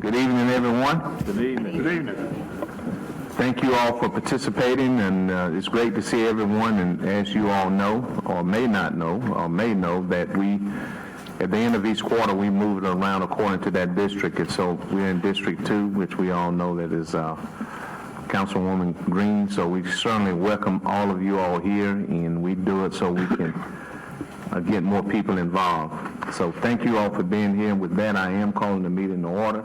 Good evening, everyone. Good evening. Good evening. Thank you all for participating, and it's great to see everyone. And as you all know, or may not know, or may know, that we, at the end of each quarter, we move it around according to that district. And so we're in District 2, which we all know that is Councilwoman Green. So we certainly welcome all of you all here, and we do it so we can get more people involved. So thank you all for being here. And with that, I am calling the meeting to order.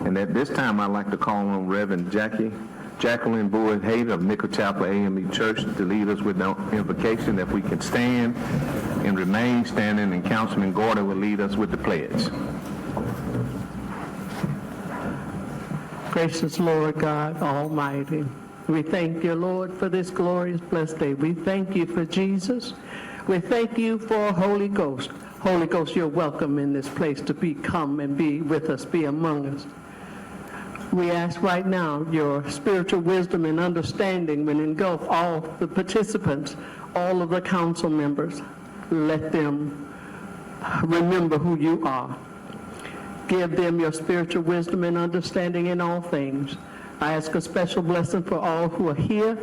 And at this time, I'd like to call on Reverend Jacqueline Boyd Hayter of Nickel Chapel AME Church to lead us with the invocation. If we can stand and remain standing, and Councilman Gordon will lead us with the pledge. Gracious Lord God Almighty, we thank you, Lord, for this glorious blessed day. We thank you for Jesus. We thank you for Holy Ghost. Holy Ghost, you're welcome in this place to come and be with us, be among us. We ask right now your spiritual wisdom and understanding will engulf all the participants, all of the council members. Let them remember who you are. Give them your spiritual wisdom and understanding in all things. I ask a special blessing for all who are here,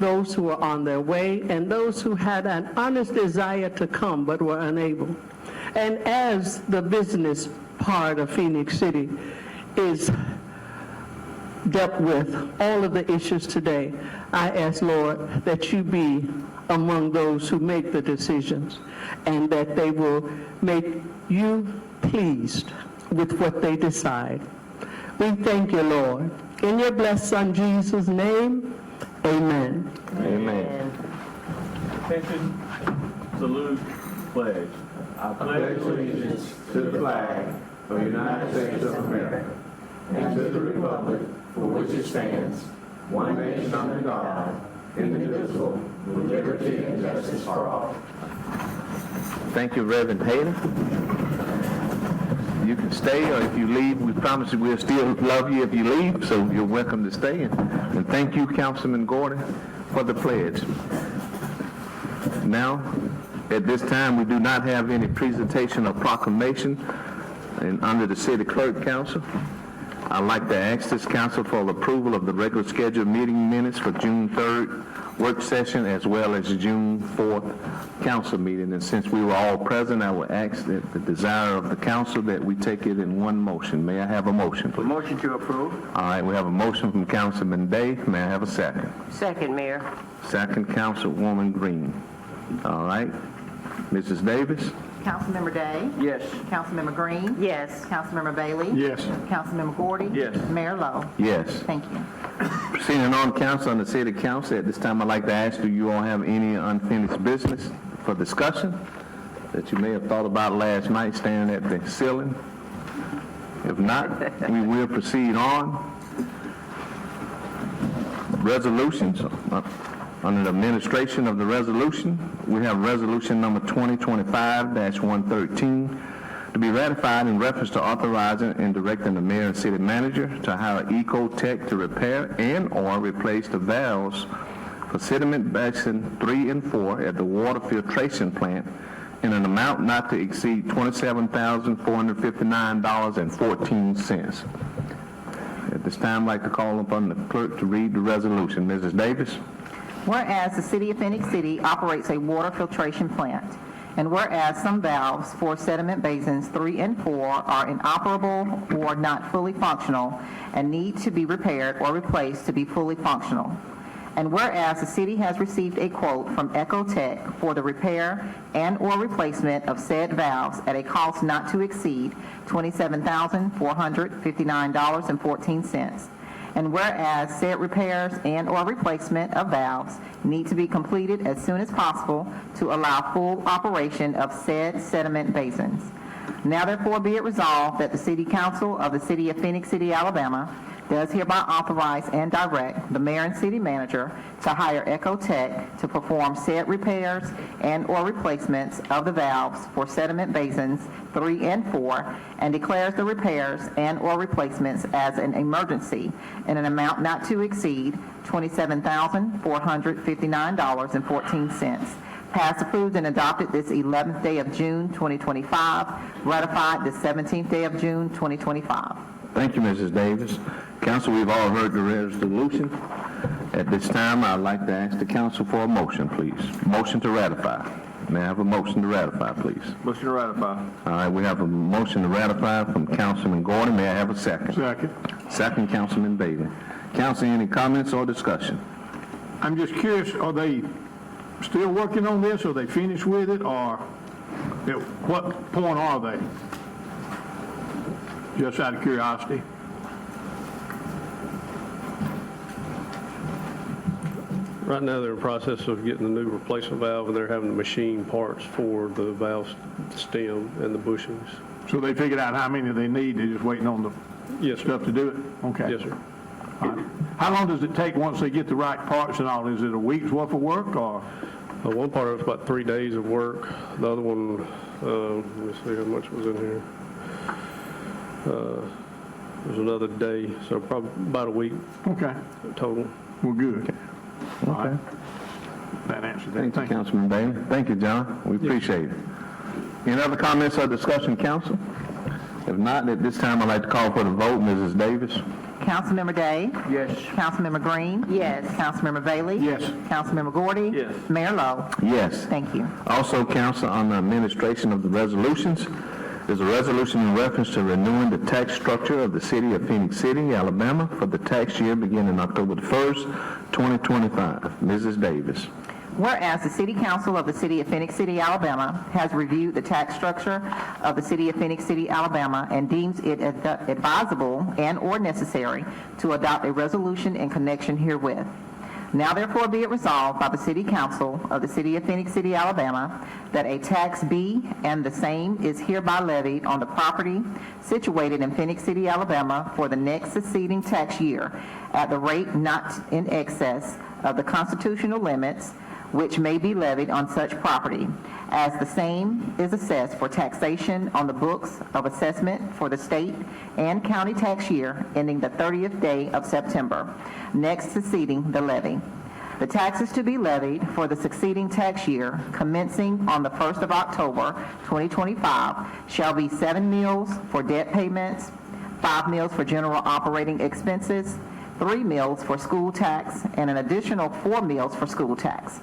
those who are on their way, and those who had an honest desire to come but were unable. And as the business part of Phenix City is dealt with all of the issues today, I ask, Lord, that you be among those who make the decisions and that they will make you pleased with what they decide. We thank you, Lord. In your blessed Son, Jesus' name, amen. Amen. Attention, salute, pledge. I pledge allegiance To the flag of the United States of America and to the republic for which it stands, one nation under God, indivisible, with liberty and justice for all. Thank you, Reverend Hayter. You can stay, or if you leave, we promise you we'll still love you if you leave, so you're welcome to stay. And thank you, Councilman Gordon, for the pledge. Now, at this time, we do not have any presentation or proclamation and under the City Clerk Council. I'd like to ask this council for the approval of the regular scheduled meeting minutes for June 3rd work session as well as June 4th council meeting. And since we were all present, I would ask that the desire of the council that we take it in one motion. May I have a motion, please? Motion to approve. All right, we have a motion from Councilman Day. May I have a second? Second, Mayor. Second, Councilwoman Green. All right. Mrs. Davis? Councilmember Day? Yes. Councilmember Green? Yes. Councilmember Bailey? Yes. Councilmember Gordy? Yes. Mayor Lowe? Yes. Thank you. Proceeding on council and the city council, at this time I'd like to ask, do you all have any unfinished business for discussion that you may have thought about last night standing at the ceiling? If not, we will proceed on. Resolutions. Under the administration of the resolution, we have resolution number 2025-113 to be ratified in reference to authorizing and directing the mayor and city manager to hire Ecotech to repair and or replace the valves for sediment basin 3 and 4 at the water filtration plant in an amount not to exceed $27,459.14. At this time, I'd like to call upon the clerk to read the resolution. Mrs. Davis? Whereas the City of Phenix City operates a water filtration plant, and whereas some valves for sediment basins 3 and 4 are inoperable or not fully functional and need to be repaired or replaced to be fully functional, and whereas the city has received a quote from Ecotech for the repair and or replacement of said valves at a cost not to exceed $27,459.14, and whereas said repairs and or replacement of valves need to be completed as soon as possible to allow full operation of said sediment basins. Now therefore be it resolved that the City Council of the City of Phenix City, Alabama does hereby authorize and direct the mayor and city manager to hire Ecotech to perform said repairs and or replacements of the valves for sediment basins 3 and 4 and declares the repairs and or replacements as an emergency in an amount not to exceed $27,459.14. Passed, approved, and adopted this 11th day of June 2025, ratified this 17th day of June 2025. Thank you, Mrs. Davis. Council, we've all heard the resolution. At this time, I'd like to ask the council for a motion, please. Motion to ratify. May I have a motion to ratify, please? Motion to ratify. All right, we have a motion to ratify from Councilman Gordon. May I have a second? Second. Second, Councilman Bailey. Council, any comments or discussion? I'm just curious, are they still working on this? Are they finished with it, or at what point are they? Just out of curiosity. Right now, they're in the process of getting the new replacement valve, and they're having the machine parts for the valve stem and the bushings. So they figured out how many they need, they're just waiting on the Yes, sir. stuff to do it? Okay. Yes, sir. All right. How long does it take once they get the right parts and all? Is it a week's worth of work, or? One part of it's about 3 days of work. The other one, let me see how much was in here. There's another day, so probably about a week Okay, total. well, good. All right. That answers that. Thank you, Councilman Bailey. Thank you, John. We appreciate it. Any other comments or discussion, council? If not, at this time, I'd like to call for the vote. Mrs. Davis? Councilmember Day? Yes. Councilmember Green? Yes. Councilmember Bailey? Yes. Councilmember Gordy? Yes. Mayor Lo? Yes. Thank you. Also, council, on the administration of the resolutions, there's a resolution in reference to renewing the tax structure of the city of Phenix City, Alabama for the tax year beginning October the 1st, 2025. Mrs. Davis. Whereas the City Council of the City of Phenix City, Alabama has reviewed the tax structure of the City of Phenix City, Alabama and deems it advisable and/or necessary to adopt a resolution in connection herewith. Now therefore be it resolved by the City Council of the City of Phenix City, Alabama, that a tax be and the same is hereby levied on the property situated in Phenix City, Alabama for the next succeeding tax year at the rate not in excess of the constitutional limits which may be levied on such property, as the same is assessed for taxation on the books of assessment for the state and county tax year ending the 30th day of September, next succeeding the levy. The taxes to be levied for the succeeding tax year commencing on the 1st of October 2025 shall be 7 mills for debt payments, 5 mills for general operating expenses, 3 mills for school tax, and an additional 4 mills for school tax.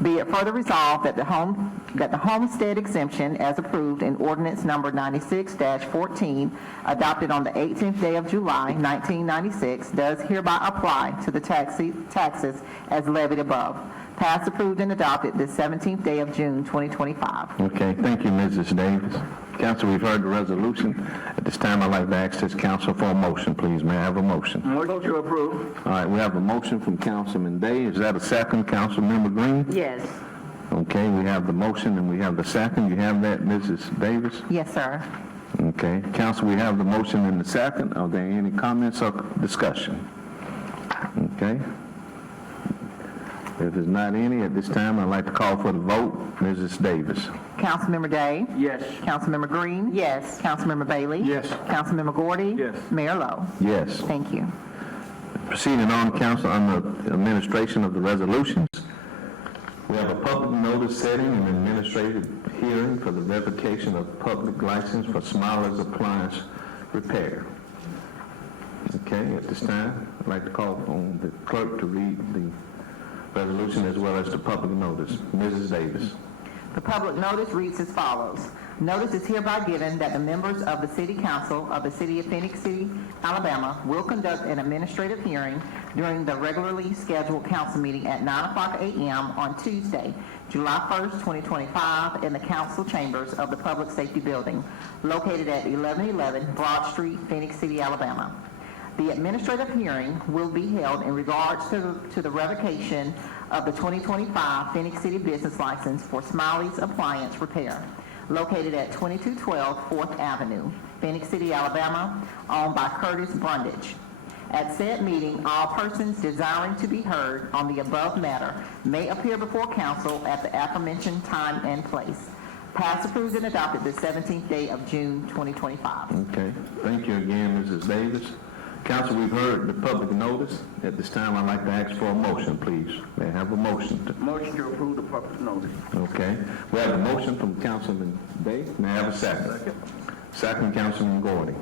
Be it further resolved that the homestead exemption as approved in ordinance number 96-14 adopted on the 18th day of July 1996 does hereby apply to the taxes as levied above. Passed, approved, and adopted this 17th day of June 2025. Okay, thank you, Mrs. Davis. Council, we've heard the resolution. At this time, I'd like to ask this council for a motion, please. May I have a motion? Motion to approve. All right, we have a motion from Councilman Day. Is that a second, Councilmember Green? Yes. Okay, we have the motion and we have the second. You have that, Mrs. Davis? Yes, sir. Okay. Council, we have the motion and the second. Are there any comments or discussion? Okay. If there's not any, at this time, I'd like to call for the vote. Mrs. Davis. Councilmember Day? Yes. Councilmember Green? Yes. Councilmember Bailey? Yes. Councilmember Gordy? Yes. Mayor Lo? Yes. Thank you. Proceeding on, council, on the administration of the resolutions. We have a public notice setting an administrative hearing for the revocation of public license for Smiley's Appliance Repair. Okay, at this time, I'd like to call on the clerk to read the resolution as well as the public notice. Mrs. Davis. The public notice reads as follows. Notice is hereby given that the members of the City Council of the City of Phenix City, Alabama will conduct an administrative hearing during the regularly scheduled council meeting at 9:00 a.m. on Tuesday, July 1st, 2025, in the council chambers of the Public Safety Building, located at 1111 Broad Street, Phenix City, Alabama. The administrative hearing will be held in regards to the revocation of the 2025 Phenix City business license for Smiley's Appliance Repair, located at 2212 4th Avenue, Phenix City, Alabama, owned by Curtis Brundage. At said meeting, all persons desiring to be heard on the above matter may appear before council at the aforementioned time and place. Passed, approved, and adopted the 17th day of June 2025. Okay, thank you again, Mrs. Davis. Council, we've heard the public notice. At this time, I'd like to ask for a motion, please. May I have a motion? Motion to approve the public notice. Okay. We have a motion from Councilman Day. May I have a second? Second, Councilman Gordy.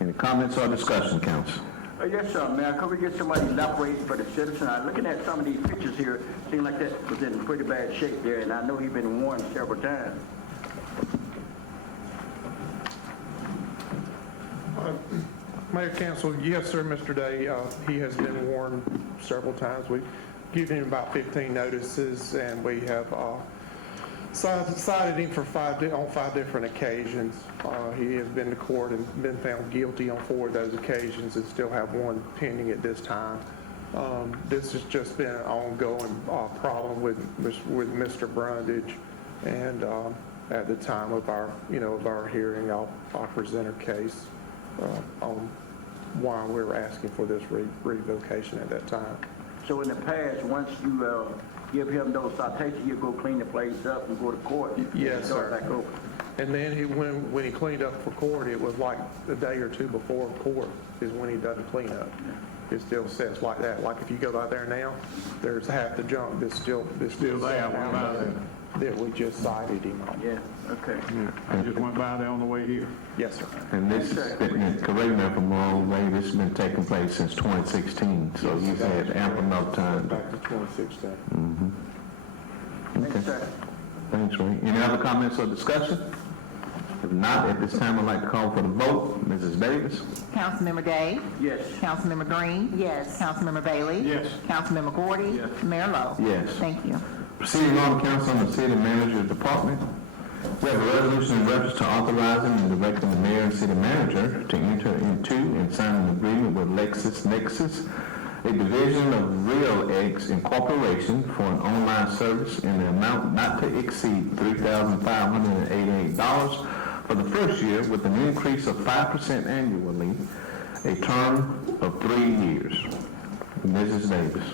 Any comments or discussion, council? Yes, sir, Mayor, could we get somebody to elaborate for the citizen? I'm looking at some of these pictures here, seem like that was in pretty bad shape there, and I know he's been warned several times. Mayor, Council, yes, sir, Mr. Day, he has been warned several times. We've given him about 15 notices, and we have cited him for on 5 different occasions. He has been to court and been found guilty on 4 of those occasions, and still have 1 pending at this time. This has just been an ongoing problem with Mr. Brundage, and at the time of our hearing, I'll present a case on why we're asking for this revocation at that time. So in the past, once you give him those citations, you go clean the place up and go to court? Yes, Start sir. back over. And then when he cleaned up for court, it was like a day or 2 before court is when he does the cleanup. It still says like that. Like if you go out there now, there's half the junk that's still there that we just cited him on. Yeah, okay. I just went by there on the way here. Yes, sir. And this has been, correct me if I'm wrong, Ray, this has been taking place since 2016, so you've had ample enough time. Back to 2016. Thank you, sir. Thanks, Ray. Any other comments or discussion? If not, at this time, I'd like to call for the vote. Mrs. Davis? Councilmember Day? Yes. Councilmember Green? Yes. Councilmember Bailey? Yes. Councilmember Gordy? Yes. Mayor Lo? Yes. Thank you. Proceeding on, council, on the city manager department. We have a resolution in reference to authorizing and directing the mayor and city manager to enter into and sign an agreement with LexisNexis, a division of RealX Incorporation, for an online service in the amount not to exceed $3,588 for the first year, with an increase of 5% annually, a term of 3 years. Mrs. Davis.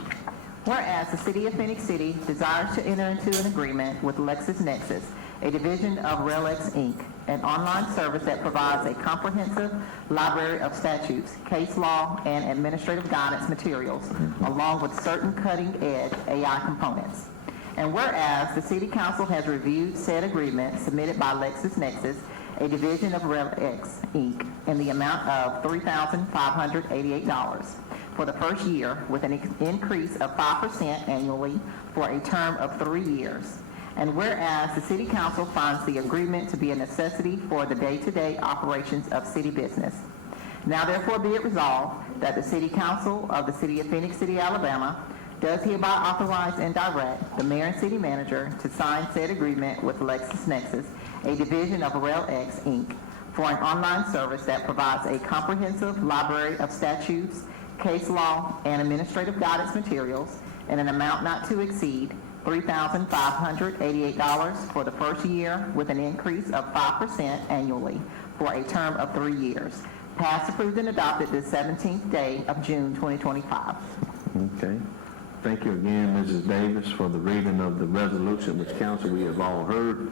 Whereas the City of Phenix City desires to enter into an agreement with LexisNexis, a division of RealX Inc., an online service that provides a comprehensive library of statutes, case law, and administrative guidance materials, along with certain cutting-edge AI components. And whereas the City Council has reviewed said agreement submitted by LexisNexis, a division of RealX Inc., in the amount of $3,588 for the first year, with an increase of 5% annually for a term of 3 years. And whereas the City Council finds the agreement to be a necessity for the day-to-day operations of city business. Now therefore be it resolved that the City Council of the City of Phenix City, Alabama, does hereby authorize and direct the mayor and city manager to sign said agreement with LexisNexis, a division of RealX Inc., for an online service that provides a comprehensive library of statutes, case law, and administrative guidance materials in an amount not to exceed $3,588 for the first year, with an increase of 5% annually for a term of 3 years. Passed, approved, and adopted this 17th day of June 2025. Okay. Thank you again, Mrs. Davis, for the reading of the resolution, which council we have all heard.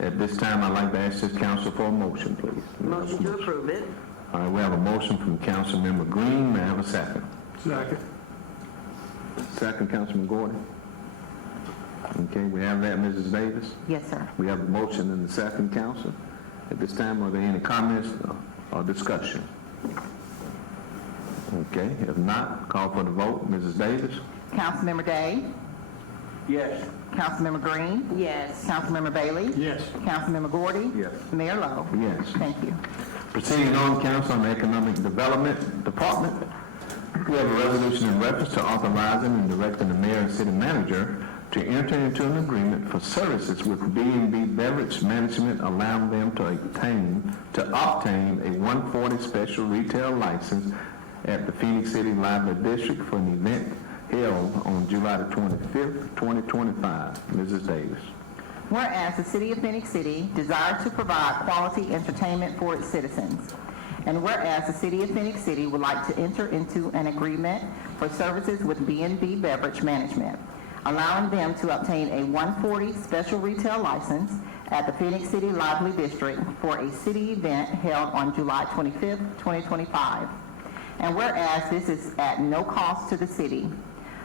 At this time, I'd like to ask this council for a motion, please. Motion to approve it. All right, we have a motion from Councilmember Green. May I have a second? Second. Second, Councilman Gordon. Okay, we have that, Mrs. Davis. Yes, sir. We have a motion in the second, council. At this time, are there any comments or discussion? Okay, if not, call for the vote. Mrs. Davis? Councilmember Day? Yes. Councilmember Green? Yes. Councilmember Bailey? Yes. Councilmember Gordy? Yes. Mayor Lo? Yes. Thank you. Proceeding on, council, on the Economic Development Department, we have a resolution in reference to authorizing and directing the mayor and city manager to enter into an agreement for services with B&B Beverage Management, allowing them to obtain a 140 special retail license at the Phenix City Library District for an event held on July the 25th, 2025. Mrs. Davis. Whereas the City of Phenix City desires to provide quality entertainment for its citizens, and whereas the City of Phenix City would like to enter into an agreement for services with B&B Beverage Management, allowing them to obtain a 140 special retail license at the Phenix City Lively District for a city event held on July 25th, 2025. And whereas this is at no cost to the city,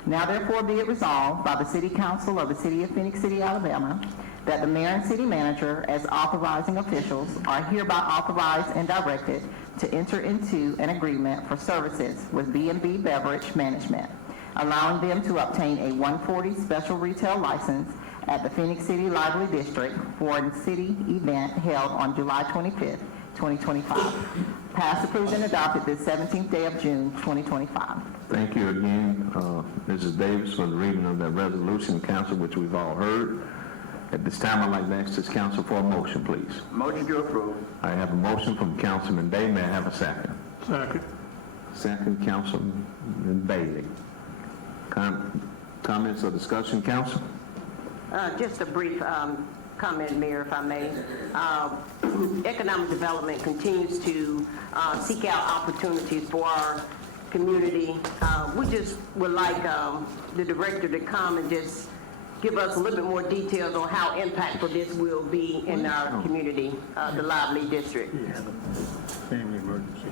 now therefore be it resolved by the City Council of the City of Phenix City, Alabama, that the mayor and city manager, as authorizing officials, are hereby authorized and directed to enter into an agreement for services with B&B Beverage Management, allowing them to obtain a 140 special retail license at the Phenix City Lively District for a city event held on July 25th, 2025. Passed, approved, and adopted this 17th day of June, 2025. Thank you again, Mrs. Davis, for the reading of that resolution, council, which we've all heard. At this time, I'd like to ask this council for a motion, please. Motion to approve. I have a motion from Councilman Day. May I have a second? Second. Second, Councilman Bailey. Comments or discussion, council? Just a brief comment, Mayor, if I may. Economic development continues to seek out opportunities for our community. We just would like the director to come and just give us a little bit more details on how impactful this will be in our community, the Lively District. Family emergency.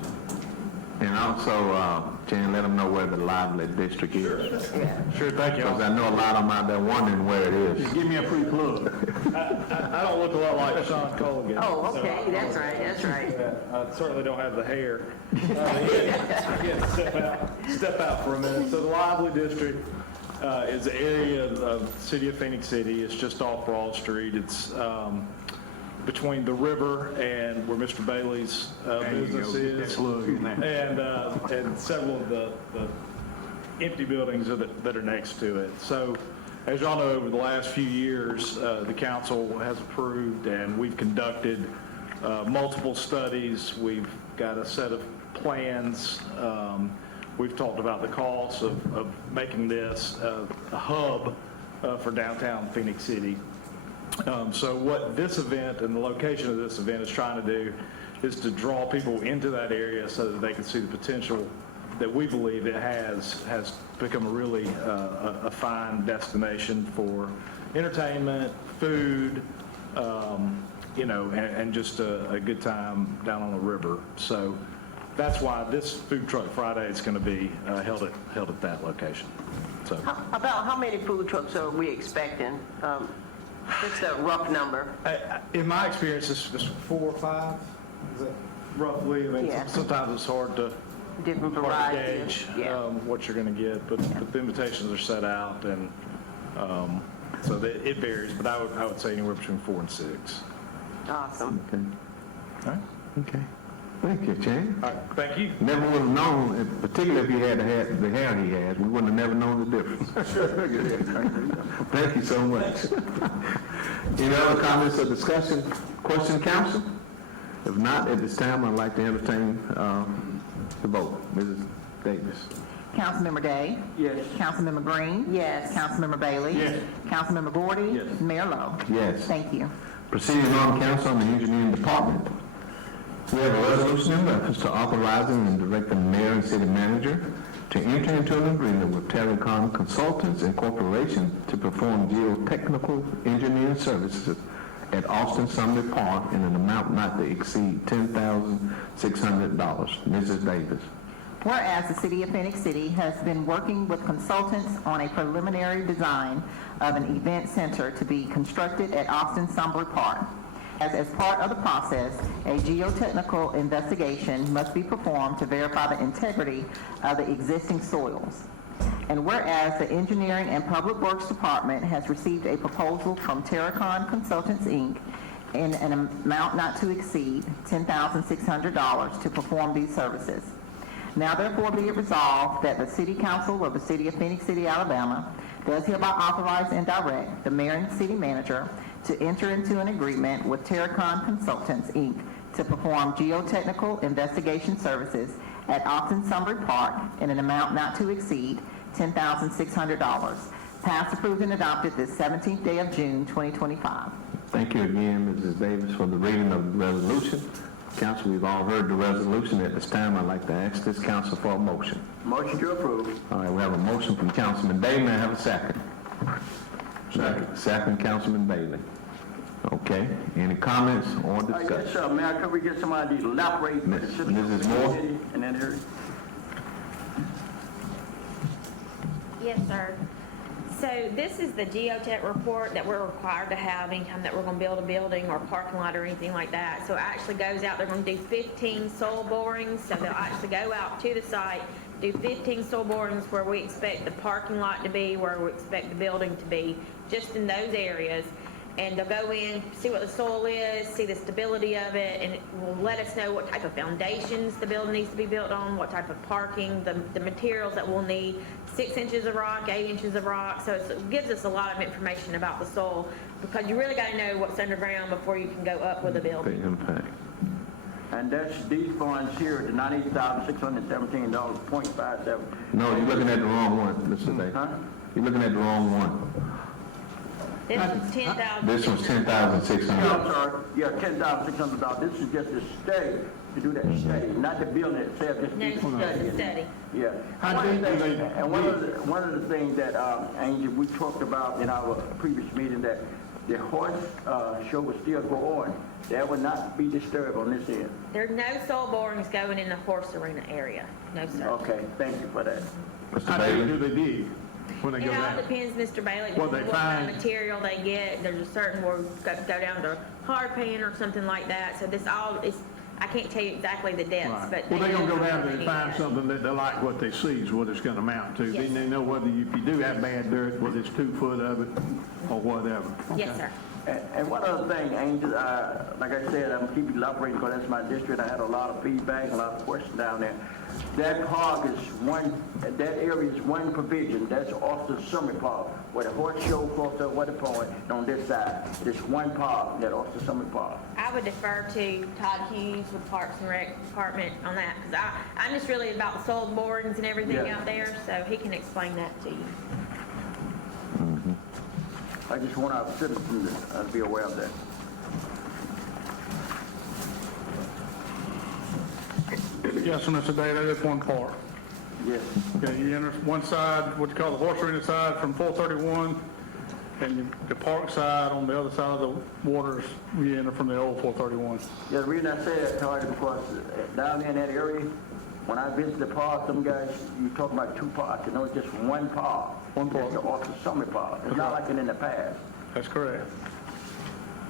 And also, Jan, let them know where the Lively District is. Sure, thank you. Because I know a lot of them out there wondering where it is. Give me a free plug. I don't look a lot like Sean Colgan. Oh, okay, that's right, that's right. I certainly don't have the hair. Step out for a minute. So the Lively District is an area of the city of Phoenix City. It's just off Broad Street. It's between the river and where Mr. Bailey's business is, and several of the empty buildings that are next to it. So, as y'all know, over the last few years, the council has approved and we've conducted multiple studies. We've got a set of plans. We've talked about the costs of making this a hub for downtown Phoenix City. So what this event and the location of this event is trying to do is to draw people into that area so that they can see the potential that we believe it has become a really a fine destination for entertainment, food, and just a good time down on the river. So that's why this Food Truck Friday is going to be held at that location. So About how many food trucks are we expecting? Just a rough number. in my experience, it's 4 or 5. Is that roughly? I mean, Yeah. sometimes it's hard to Different gauge varieties. Yeah. what you're going to get, but the invitations are set out, and so it varies. But I would say anywhere between 4 and 6. Awesome. Okay. All right. Okay. Thank you, Jan. All right. Thank you. Never would have known, particularly if he had the hair he has, we wouldn't have never known the difference. Thank you so much. Any other comments or discussion? Question, council? If not, at this time, I'd like to entertain the vote. Mrs. Davis. Councilmember Day? Yes. Councilmember Green? Yes. Councilmember Bailey? Yes. Councilmember Gordy? Yes. Mayor Lo? Yes. Thank you. Proceeding on, council, on the engineering department. We have a resolution in reference to authorizing and directing the mayor and city manager to enter into an agreement with Telecom Consultants Incorporation to perform geotechnical engineering services at Austin Sumner Park in an amount not to exceed $10,600. Mrs. Davis. Whereas the city of Phoenix City has been working with consultants on a preliminary design of an event center to be constructed at Austin Sunbury Park. As part of the process, a geotechnical investigation must be performed to verify the integrity of the existing soils. And whereas the Engineering and Public Works Department has received a proposal from Terracon Consultants, Inc. in an amount not to exceed $10,600 to perform these services. Now therefore be it resolved that the City Council of the City of Phoenix City, Alabama does hereby authorize and direct the mayor and city manager to enter into an agreement with Terracon Consultants, Inc. to perform geotechnical investigation services at Austin Sunbury Park in an amount not to exceed $10,600. Passed, approved, and adopted this 17th day of June, 2025. Thank you again, Mrs. Davis, for the reading of the resolution. Council, we've all heard the resolution. At this time, I'd like to ask this council for a motion. Motion to approve. All right, we have a motion from Councilman Day. May I have a second? Second, Councilman Bailey. Okay, any comments or Yes, discussion? Mayor, could we get somebody to elaborate for the city? Mrs. Moore? And then here. Yes, sir. So this is the geotech report that we're required to have anytime that we're going to build a building or parking lot or anything like that. So it actually goes out, they're going to do 15 soil borings. So they'll actually go out to the site, do 15 soil borings where we expect the parking lot to be, where we expect the building to be, just in those areas. And they'll go in, see what the soil is, see the stability of it, and it will let us know what type of foundations the building needs to be built on, what type of parking, the materials that we'll need, 6 inches of rock, 8 inches of rock. So it gives us a lot of information about the soil, because you really got to know what's underground before you can go up with a The building. impact. And that's these funds here, the $98,617.57. No, you're looking at the wrong one, Mr. Day. Huh? You're looking at the wrong one. This one's 10,000. This one's Yeah, I'm 10,600. sorry, yeah, $10,600. This is just a study, to do that study, not the building itself, just No, the study. study. Yeah. And one of the things that, Angel, we talked about in our previous meeting, that the horse show would still go on. That would not be disturbed on this end. There's no soil borings going in the horse arena area. No, sir. Okay, thank you for that. Mr. How deep do Bailey? they dig when they It go all down? depends, Mr. Bailey, What they what kind find. of material they get. There's a certain where we go down to hard pan or something like that. So this all is, I can't tell you exactly the depths, Right. but. Well, they're gonna go know down what there and they find need. something that they like what they see is what it's gonna amount to. Yes. Then they know whether if you do have bad dirt, whether it's 2 foot of it or whatever. Yes, sir. And one other thing, Angel, like I said, I'm keep elaborating because that's my district. I had a lot of feedback, a lot of questions down there. That park is that area is one provision. That's off the Summit Park, where the horse show across the water point on this side. There's one park, that off the Summit Park. I would defer to Todd Hughes with Parks and Rec Department on that, because I'm just really about the soil borings and everything Yeah. out there, so he can explain that to you. I just want our citizens to be aware of that. Yes, sir, Mr. Day, that is one part. Yes. Okay, you enter one side, what you call the horse arena side from 431, and the park side on the other side of the waters, you enter from the old 431. Yeah, the reason I say that, Todd, is because down there in that area, when I visit the park, some guys, you talk about 2 parks, you know, it's just one park. One park. It's off the Summit Park. It's not like it in the past. That's correct.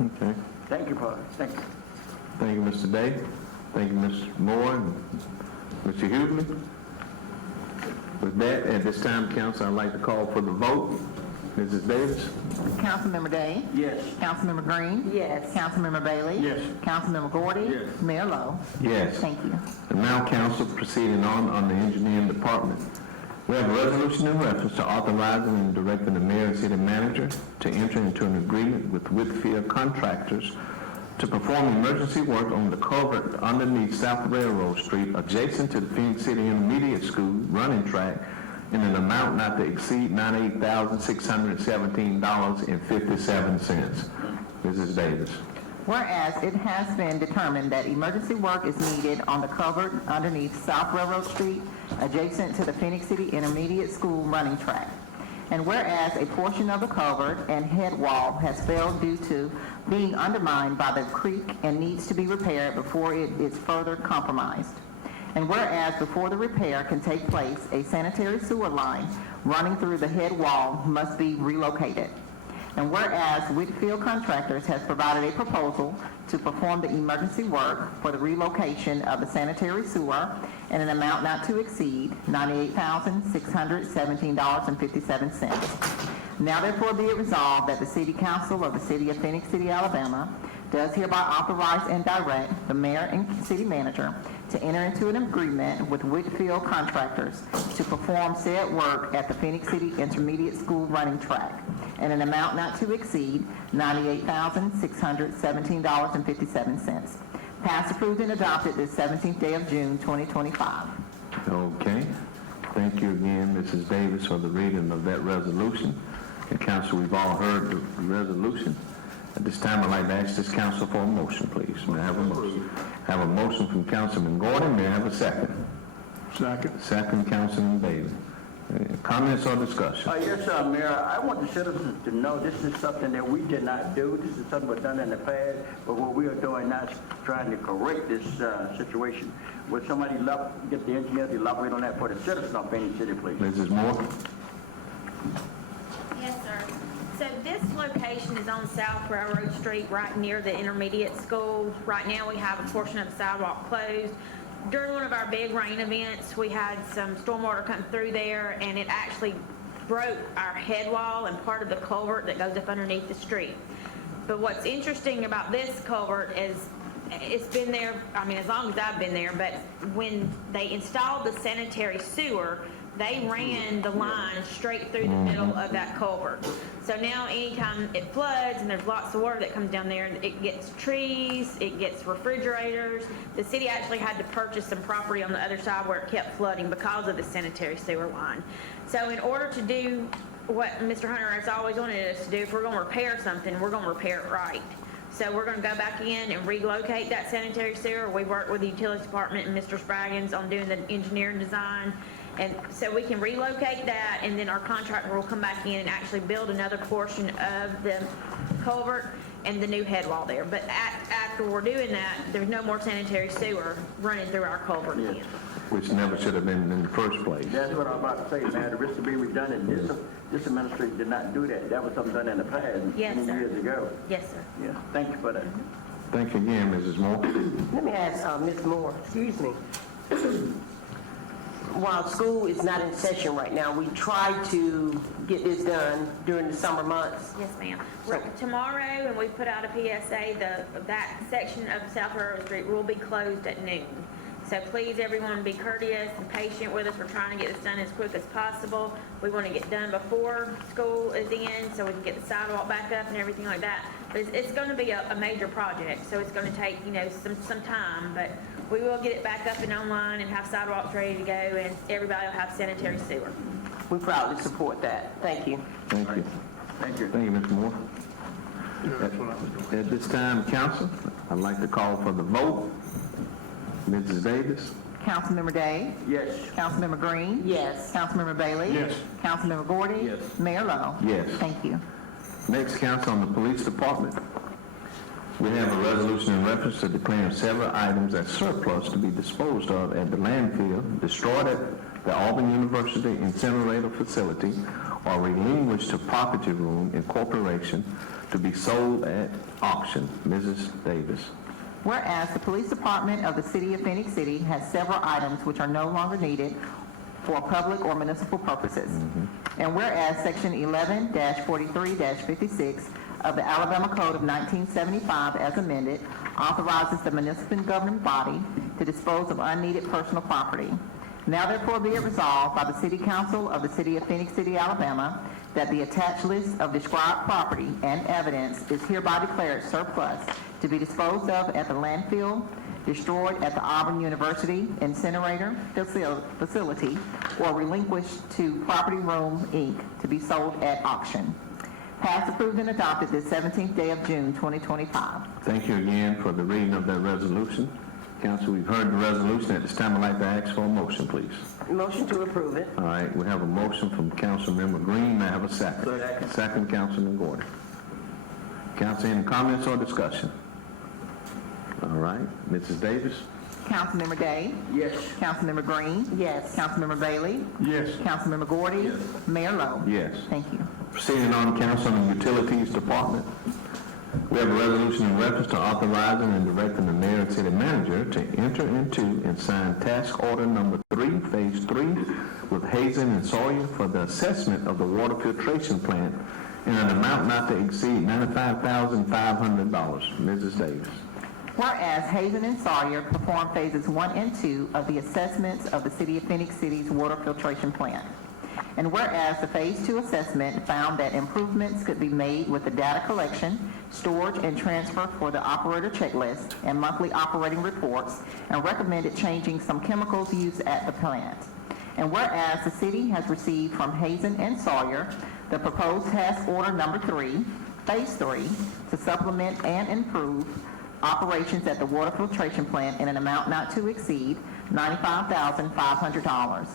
Okay. Thank you, Paul. Thank you. Thank you, Mr. Day. Thank you, Mr. Moore and Mr. Hughley. With that, at this time, council, I'd like to call for the vote. Mrs. Davis? Councilmember Day? Yes. Councilmember Green? Yes. Councilmember Bailey? Yes. Councilmember Gordy? Yes. Mayor Lo? Yes. Thank you. And now, council, proceeding on the engineering department. We have a resolution in reference to authorizing and directing the mayor and city manager to enter into an agreement with Whitfield Contractors to perform emergency work on the culvert underneath South Railroad Street adjacent to the Phenix City Intermediate School running track in an amount not to exceed $98,617.57. Mrs. Davis. Whereas it has been determined that emergency work is needed on the culvert underneath South Railroad Street, adjacent to the Phenix City Intermediate School running track. And whereas a portion of the culvert and head wall has failed due to being undermined by the creek and needs to be repaired before it is further compromised. And whereas before the repair can take place, a sanitary sewer line running through the head wall must be relocated. And whereas Whitfield Contractors has provided a proposal to perform the emergency work for the relocation of the sanitary sewer in an amount not to exceed $98,617.57. Now therefore be it resolved that the City Council of the City of Phenix City, Alabama does hereby authorize and direct the mayor and city manager to enter into an agreement with Whitfield Contractors to perform said work at the Phenix City Intermediate School running track in an amount not to exceed $98,617.57. Passed, approved, and adopted this 17th day of June, 2025. Okay. Thank you again, Mrs. Davis, for the reading of that resolution. And council, we've all heard the resolution. At this time, I'd like to ask this council for a motion, please. May I have a motion? Have a motion from Councilman Gordon. May I have a second? Second. Second, Councilman Bailey. Comments or discussion? Yes, Mayor. I want the citizens to know this is something that we did not do. This is something we've done in the past, but what we are doing now is trying to correct this situation. Would somebody get the engineer to elaborate on that for the citizens of Phoenix City, please? Mrs. Moore? Yeah, is on South Railroad Street, right near the intermediate school. Right now, we have a portion of the sidewalk closed. During one of our big rain events, we had some stormwater come through there, and it actually broke our head wall and part of the culvert that goes up underneath the street. But what's interesting about this culvert is it's been there, I mean, as long as I've been there, but when they installed the sanitary sewer, they ran the line straight through the middle of that culvert. So now anytime it floods and there's lots of water that comes down there, it gets trees, it gets refrigerators. The city actually had to purchase some property on the other side where it kept flooding because of the sanitary sewer line. So in order to do what Mr. Hunter has always wanted us to do, if we're gonna repair something, we're gonna repair it right. So we're gonna go back in and relocate that sanitary sewer. We worked with the utilities department and Mr. Spraggins on doing the engineering design. And so we can relocate that, and then our contractor will come back in and actually build another portion of the culvert and the new head wall there. But after we're doing that, there's no more sanitary sewer running through our culvert again. Which never should have been in the first place. That's what I'm about to say, man. The risk of being redundant. This administration did not do that. That was something done in the past, Yes, many sir. years ago. Yes, sir. Yeah, thank you for that. Thank you again, Mrs. Moore. Let me ask Ms. Moore, excuse me. While school is not in session right now, we try to get this done during the summer months. Yes, ma'am. Tomorrow, when we put out a PSA, that section of South Railroad Street will be closed at noon. So please, everyone, be courteous and patient with us. We're trying to get this done as quick as possible. We want to get done before school is in, so we can get the sidewalk back up and everything like that. But it's going to be a major project, so it's going to take, some time. But we will get it back up and online and have sidewalks ready to go, and everybody will have sanitary sewer. We proudly support that. Thank you. Thank you. Thank you. Thank you, Mr. Moore. At this time, council, I'd like to call for the vote. Mrs. Davis? Councilmember Day? Yes. Councilmember Green? Yes. Councilmember Bailey? Yes. Councilmember Gordy? Yes. Mayor Lo? Yes. Thank you. Next, council, on the police department. We have a resolution in reference to declaring several items as surplus to be disposed of at the landfill, destroyed at the Auburn University incinerator facility, or relinquished to Property Room Incorporation to be sold at auction. Mrs. Davis. Whereas the police department of the city of Phenix City has several items which are no longer needed for public or municipal purposes. And whereas section 11-43-56 of the Alabama Code of 1975 as amended authorizes the municipal governing body to dispose of unneeded personal property. Now therefore be it resolved by the City Council of the City of Phenix City, Alabama, that the attached list of described property and evidence is hereby declared surplus to be disposed of at the landfill, destroyed at the Auburn University incinerator facility, or relinquished to Property Room, Inc. to be sold at auction. Passed, approved, and adopted this 17th day of June, 2025. Thank you again for the reading of that resolution. Council, we've heard the resolution. At this time, I'd like to ask for a motion, please. Motion to approve it. All right, we have a motion from Councilmember Green. May I have a second? Second, Councilman Gordon. Council, any comments or discussion? All right, Mrs. Davis? Councilmember Day? Yes. Councilmember Green? Yes. Councilmember Bailey? Yes. Councilmember Gordy? Mayor Lo? Yes. Thank you. Proceeding on, council, on the Utilities Department. We have a resolution in reference to authorizing and directing the mayor and city manager to enter into and sign task order number 3, phase 3, with Hazen and Sawyer for the assessment of the water filtration plant in an amount not to exceed $95,500. Mrs. Davis. Whereas Hazen and Sawyer performed phases 1 and 2 of the assessments of the City of Phenix City's water filtration plant. And whereas the Phase 2 assessment found that improvements could be made with the data collection, storage, and transfer for the operator checklist and monthly operating reports, and recommended changing some chemicals used at the plant. And whereas the city has received from Hazen and Sawyer the proposed task order number 3, Phase 3, to supplement and improve operations at the water filtration plant in an amount not to exceed $95,500.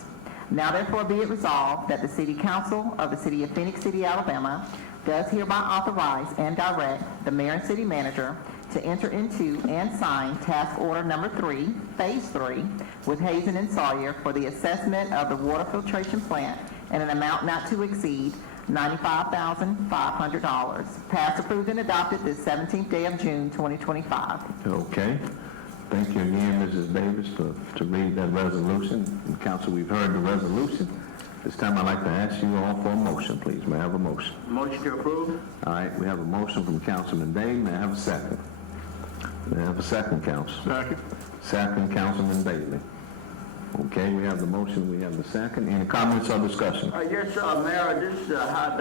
Now therefore be it resolved that the City Council of the City of Phenix City, Alabama does hereby authorize and direct the mayor and city manager to enter into and sign task order number 3, phase 3, with Hazen and Sawyer for the assessment of the water filtration plant in an amount not to exceed $95,500. Passed, approved, and adopted this 17th day of June, 2025. Okay. Thank you again, Mrs. Davis, to read that resolution. And Council, we've heard the resolution. This time I'd like to ask you all for a motion, please. May I have a motion? Motion to approve? All right, we have a motion from Councilman Day. May I have a second? May I have a second, Council? Second. Second, Councilman Bailey. Okay, we have the motion, we have the second. Any comments or discussion? Yes, Mayor, this is a high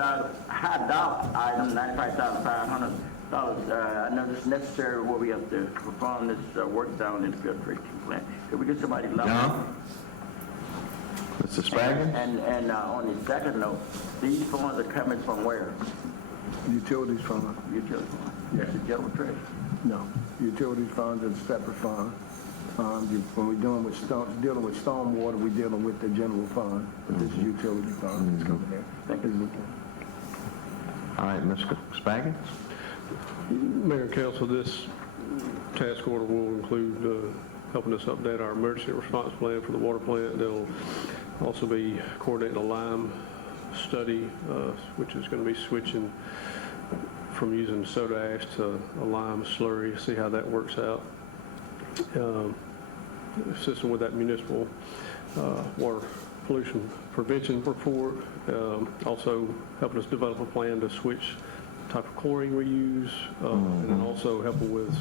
dollar item, $95,500. I know this is necessary where we have to perform this work down in the filtration plant. Could we get somebody to John? Mr. Spraggins? And on the second note, these funds are coming from where? Utilities fund. Utility fund? Yes. The general treasury? No, utilities fund is a separate fund. When we're dealing with stormwater, we're dealing with the general fund, but this is utility fund that's coming in. Thank you. All right, Mr. Spraggins? Mayor and Council, this task order will include helping us update our emergency response plan for the water plant. They'll also be coordinating a lime study, which is going to be switching from using soda ash to a lime slurry, see how that works out. Assisting with that municipal water pollution prevention report. Also helping us develop a plan to switch the type of chlorine we use, and then also helping with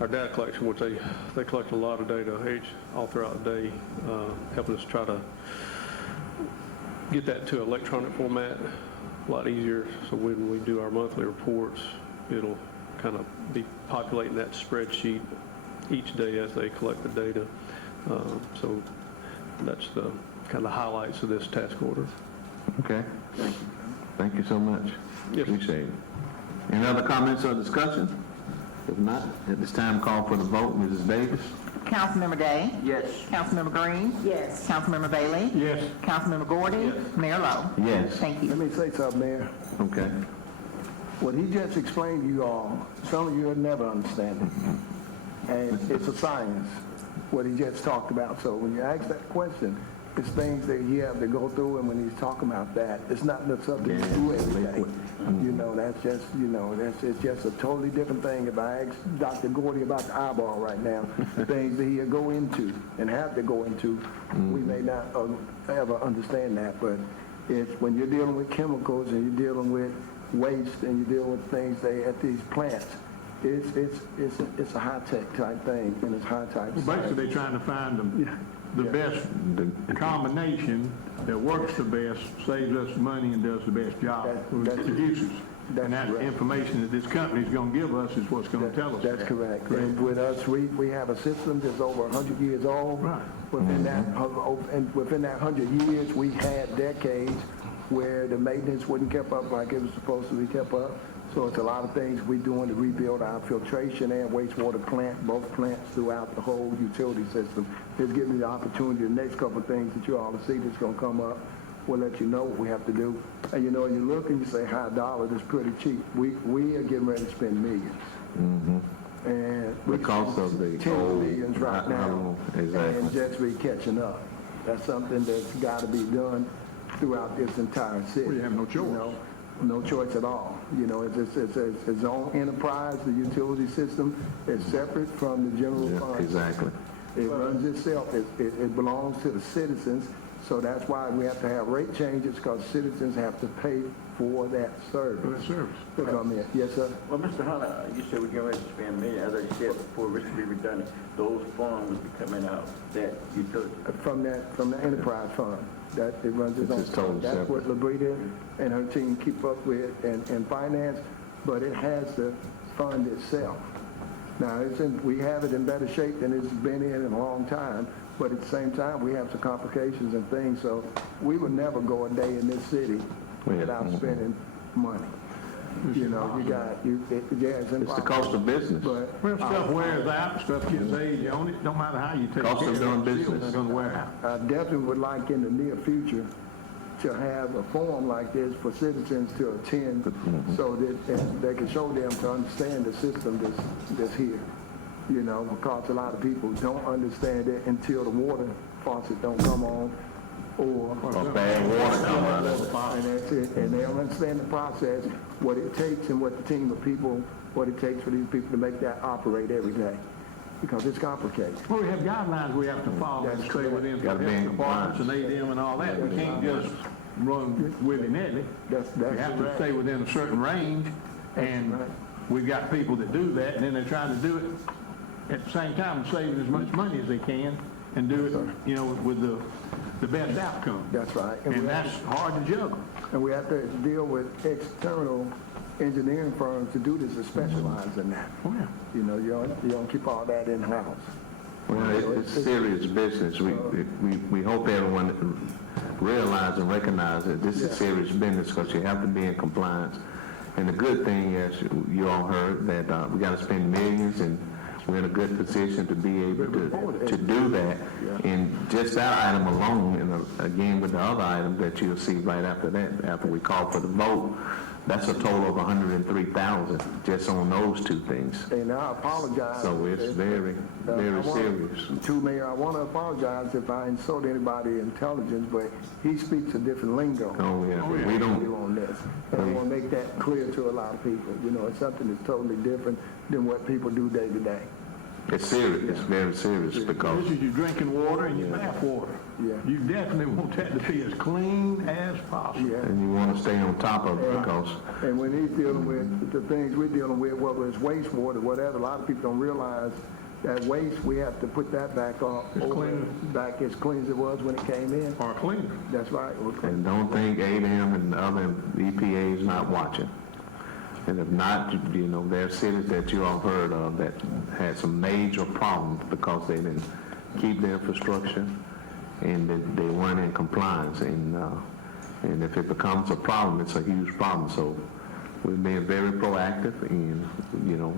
our data collection, which they collect a lot of data all throughout the day, helping us try to get that to electronic format a lot easier, so when we do our monthly reports, it'll kind of be populating that spreadsheet each day as they collect the data. So that's the kind of the highlights of this task order. Okay. Thank you so much. Yes. Appreciate it. Any other comments or discussion? If not, at this time, call for the vote. Mrs. Davis? Councilmember Day? Yes. Councilmember Green? Yes. Councilmember Bailey? Yes. Councilmember Gordy? Mayor Lo? Yes. Thank Let you. me say something, Mayor. Okay. What he just explained to you all, some of you will never understand it. And it's a science, what he just talked about. So when you ask that question, it's things that you have to go through, and when he's talking about that, it's not something you do every day. You know, that's just, it's just a totally different thing. If I ask Dr. Gordy about the eyeball right now, the things that he'll go into and have to go into, we may not ever understand that, but it's when you're dealing with chemicals and you're dealing with waste and you're dealing with things at these plants, it's a high-tech type thing, and it's high-tech. Basically, they're trying to find the best combination that works the best, saves us money, and does the best job for the producers. And that information that this company's going to give us is what's going to tell us. That's correct. And with us, we have a system that's over 100 years old. Right. Within that 100 years, we had decades where the maintenance wasn't kept up like it was supposed to be kept up. So it's a lot of things we're doing to rebuild our filtration and wastewater plant, both plants throughout the whole utility system. Just give me the opportunity, the next couple of things that you all will see that's going to come up, we'll let you know what we have to do. And you look and you say, high dollar, that's pretty cheap. We are getting ready to spend millions. And Because of the tens of old- millions right now. Exactly. And just be catching up. That's something that's got to be done throughout this entire city. We have no choice. No choice at all. It's its own enterprise. The utility system is separate from the general Yeah, fund. exactly. It runs itself. It belongs to the citizens. So that's why we have to have rate changes, because citizens have to pay for that service. For that service. Yes, sir. Well, Mr. Hunter, you said we're getting ready to spend millions. As I said before, Rich to be redundant, those funds will be coming out that utility. From the enterprise fund. That it runs its It's own just totally fund. That's what Labrita and her team keep up with and finance, but it has to fund itself. Now, we have it in better shape than it's been in a long time, but at the same time, we have some complications and things, so we would never go a day in this city without spending money. It's It's the cost of business. But Well, stuff wears out, stuff gets age on it, no matter how you take Cost care of of doing it, business. it's going to wear out. I definitely would like in the near future to have a forum like this for citizens to attend so that they can show them to understand the system that's here. Because a lot of people don't understand it until the water faucet don't come on or bad water coming out of it. and that's it. And they don't understand the process, what it takes and what the team of people, what it takes for these people to make that operate every day. Because it's complicated. Well, we have guidelines we have to follow and stay within Gotta be in departments and ADM and all that. We can't just run willy-nilly. That's We have to correct. stay within a certain range, and right. we've got people that do that, and then they're trying to do it at the same time, saving as much money as they can, and do it, you know, with the best outcome. That's right. And that's hard to juggle. And we have to deal with external engineering firms to do this, that specialize in that. Oh, yeah. You know, you don't keep all that in-house. Well, it's serious business. We hope everyone realize and recognize that this is serious business because you have to be in compliance. And the good thing, as you all heard, that we got to spend millions, and we're in a good position to be able to do that. And just that item alone, and again with the other item that you'll see right after that, after we call for the vote, that's a total of $103,000 just on those two things. And I apologize. So it's very, very serious. To Mayor, I want to apologize if I insult anybody's intelligence, but he speaks a different lingo. Oh, yeah. We You don't, on this. And I want to make that clear to a lot of people. You know, it's something that's totally different than what people do day to day. it's serious. It's very serious because This is your drinking water and your bath water. Yeah. You definitely want that to be as clean as possible. Yeah. and you want to stay on top of it because And when he's dealing with the things we're dealing with, whether it's wastewater, whatever, a lot of people don't realize that waste, we have to put that back up, back as clean as it was when it came in. Or cleaner. That's right. and don't think ADM and the other EPA is not watching. And if not, you know, there are cities that you all heard of that had some major problems because they didn't keep their infrastructure and they weren't in compliance. And if it becomes a problem, it's a huge problem. So we're being very proactive, and you know,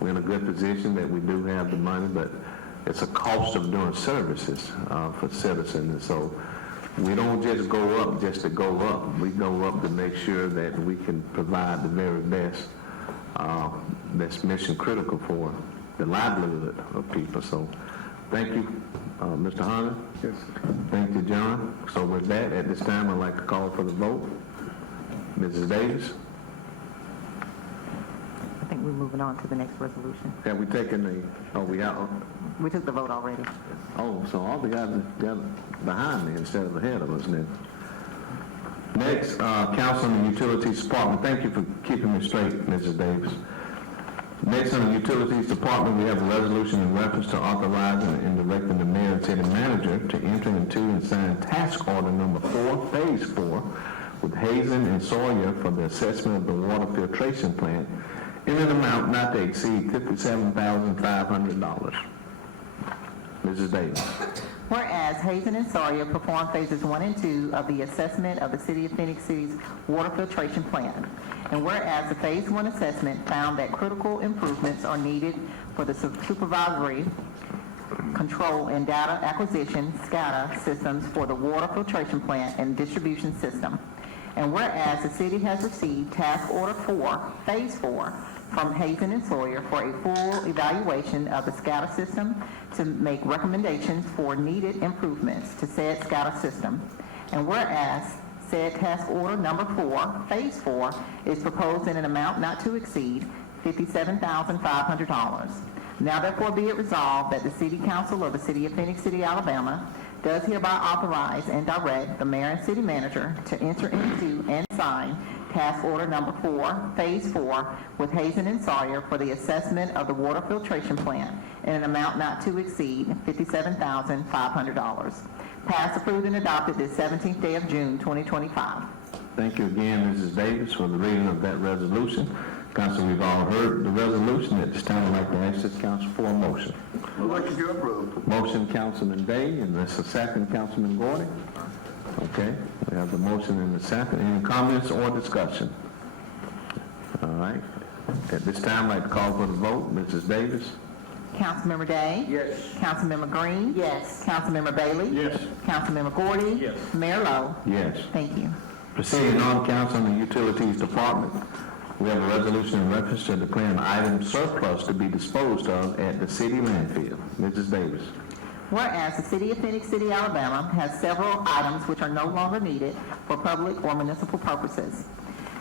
we're in a good position that we do have the money, but it's a cost of doing services for citizens. And so we don't just go up just to go up. We go up to make sure that we can provide the very best that's mission critical for the livelihood of people. So thank you, Mr. Hunter. Yes. Thank you, John. So with that, at this time, I'd like to call for the vote. Mrs. Davis, I think we're moving on to the next resolution. have we taken the, oh, we out? We took the vote already. Oh, so all the guys got behind me instead of ahead of us then. Next, Council on the Utilities Department. Thank you for keeping me straight, Mrs. Davis. Next on the Utilities Department, we have a resolution in reference to authorizing and directing the mayor and city manager to enter into and sign task order number 4, phase 4, with Hazen and Sawyer for the assessment of the water filtration plant in an amount not to exceed $57,500. Mrs. Davis. Whereas Hazen and Sawyer performed phases 1 and 2 of the assessment of the City of Phoenix City's water filtration plant, and whereas the phase 1 assessment found that critical improvements are needed for the supervisory control and data acquisition SCADA systems for the water filtration plant and distribution system, and whereas the city has received task order 4, phase 4, from Hazen and Sawyer for a full evaluation of the SCADA system to make recommendations for needed improvements to said SCADA system. And whereas said task order number 4, phase 4, is proposed in an amount not to exceed $57,500. Now therefore be it resolved that the City Council of the City of Phoenix City, Alabama, does hereby authorize and direct the mayor and city manager to enter into and sign task order number 4, phase 4, with Hazen and Sawyer for the assessment of the water filtration plant in an amount not to exceed $57,500. Passed, approved, and adopted this 17th day of June, 2025. Thank you again, Mrs. Davis, for the reading of that resolution. Council, we've all heard the resolution. At this time, I'd like to ask this council for a motion. Motion to approve. Motion, Councilman Day, and that's a second, Councilman Gordy. Okay, we have the motion and the second. Any comments or discussion? All right. At this time, I'd like to call for the vote. Mrs. Davis? Councilmember Day? Yes. Councilmember Green? Yes. Councilmember Bailey? Yes. Councilmember Gordy? Yes. Mayor Lo? Yes. Thank you. Proceeding on, Council on the Utilities Department, we have a resolution in reference to declaring an item surplus to be disposed of at the city landfill. Mrs. Davis. Whereas the City of Phenix City, Alabama has several items which are no longer needed for public or municipal purposes.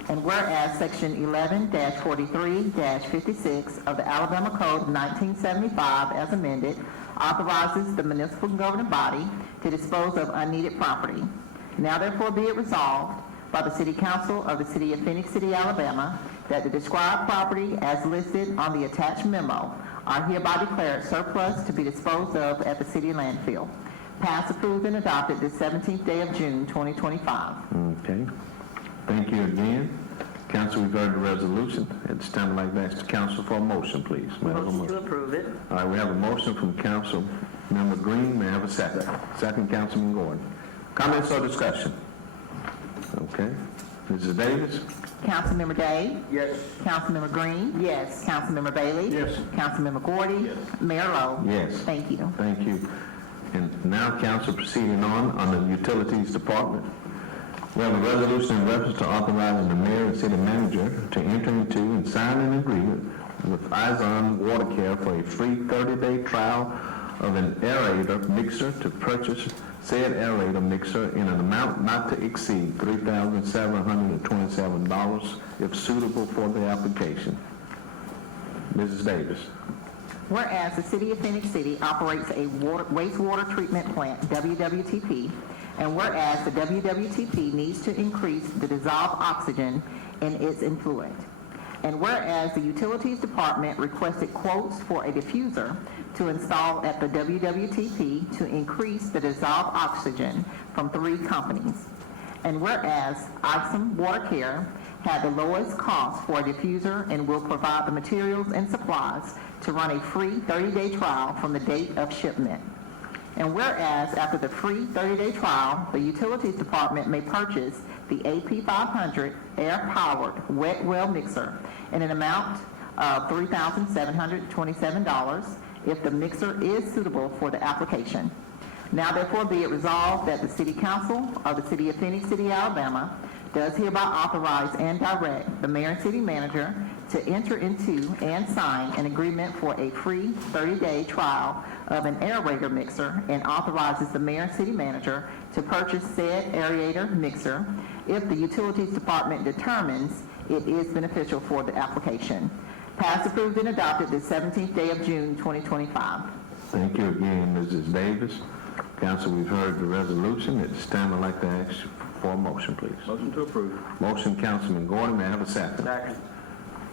And whereas Section 11-43-56 of the Alabama Code of 1975 as amended authorizes the municipal governing body to dispose of unneeded property. Now therefore be it resolved by the City Council of the City of Phenix City, Alabama, that the described property as listed on the attached memo are hereby declared surplus to be disposed of at the city landfill. Passed, approved, and adopted this 17th day of June, 2025. Okay. Thank you again. Council, we've heard the resolution. At this time, I'd like to ask the council for a motion, please. May I have a Motion to approve it. All right, we have a motion from Councilmember Green. May I have a second? Second, Councilman Gordon. Comments or discussion? Okay. Mrs. Davis? Councilmember Day? Yes. Councilmember Green? Yes. Councilmember Bailey? Yes. Councilmember Gordy? Yes. Mayor Lo? Yes. Thank you. Thank you. And now, council, proceeding on the Utilities Department. We have a resolution in reference to authorizing the mayor and city manager to enter into and sign an agreement with Izon Water Care for a free 30-day trial of an aerator mixer to purchase said aerator mixer in an amount not to exceed $3,727 if suitable for the application. Mrs. Davis. Whereas the City of Phenix City operates a wastewater treatment plant, WWTP, and whereas the WWTP needs to increase the dissolved oxygen in its effluent, and whereas the Utilities Department requested quotes for a diffuser to install at the WWTP to increase the dissolved oxygen from 3 companies, and whereas Ixom Water Care had the lowest cost for a diffuser and will provide the materials and supplies to run a free 30-day trial from the date of shipment. And whereas after the free 30-day trial, the Utilities Department may purchase the AP500 air-powered wet well mixer in an amount of $3,727 if the mixer is suitable for the application. Now therefore be it resolved that the City Council of the City of Phenix City, Alabama does hereby authorize and direct the mayor and city manager to enter into and sign an agreement for a free 30-day trial of an aerator mixer and authorizes the mayor and city manager to purchase said aerator mixer if the Utilities Department determines it is beneficial for the application. Passed, approved, and adopted this 17th day of June, 2025. Thank you again, Mrs. Davis. Council, we've heard the resolution. At this time, I'd like to ask for a motion, please. Motion to approve. Motion, Councilman Gordon. May I have a second? Second.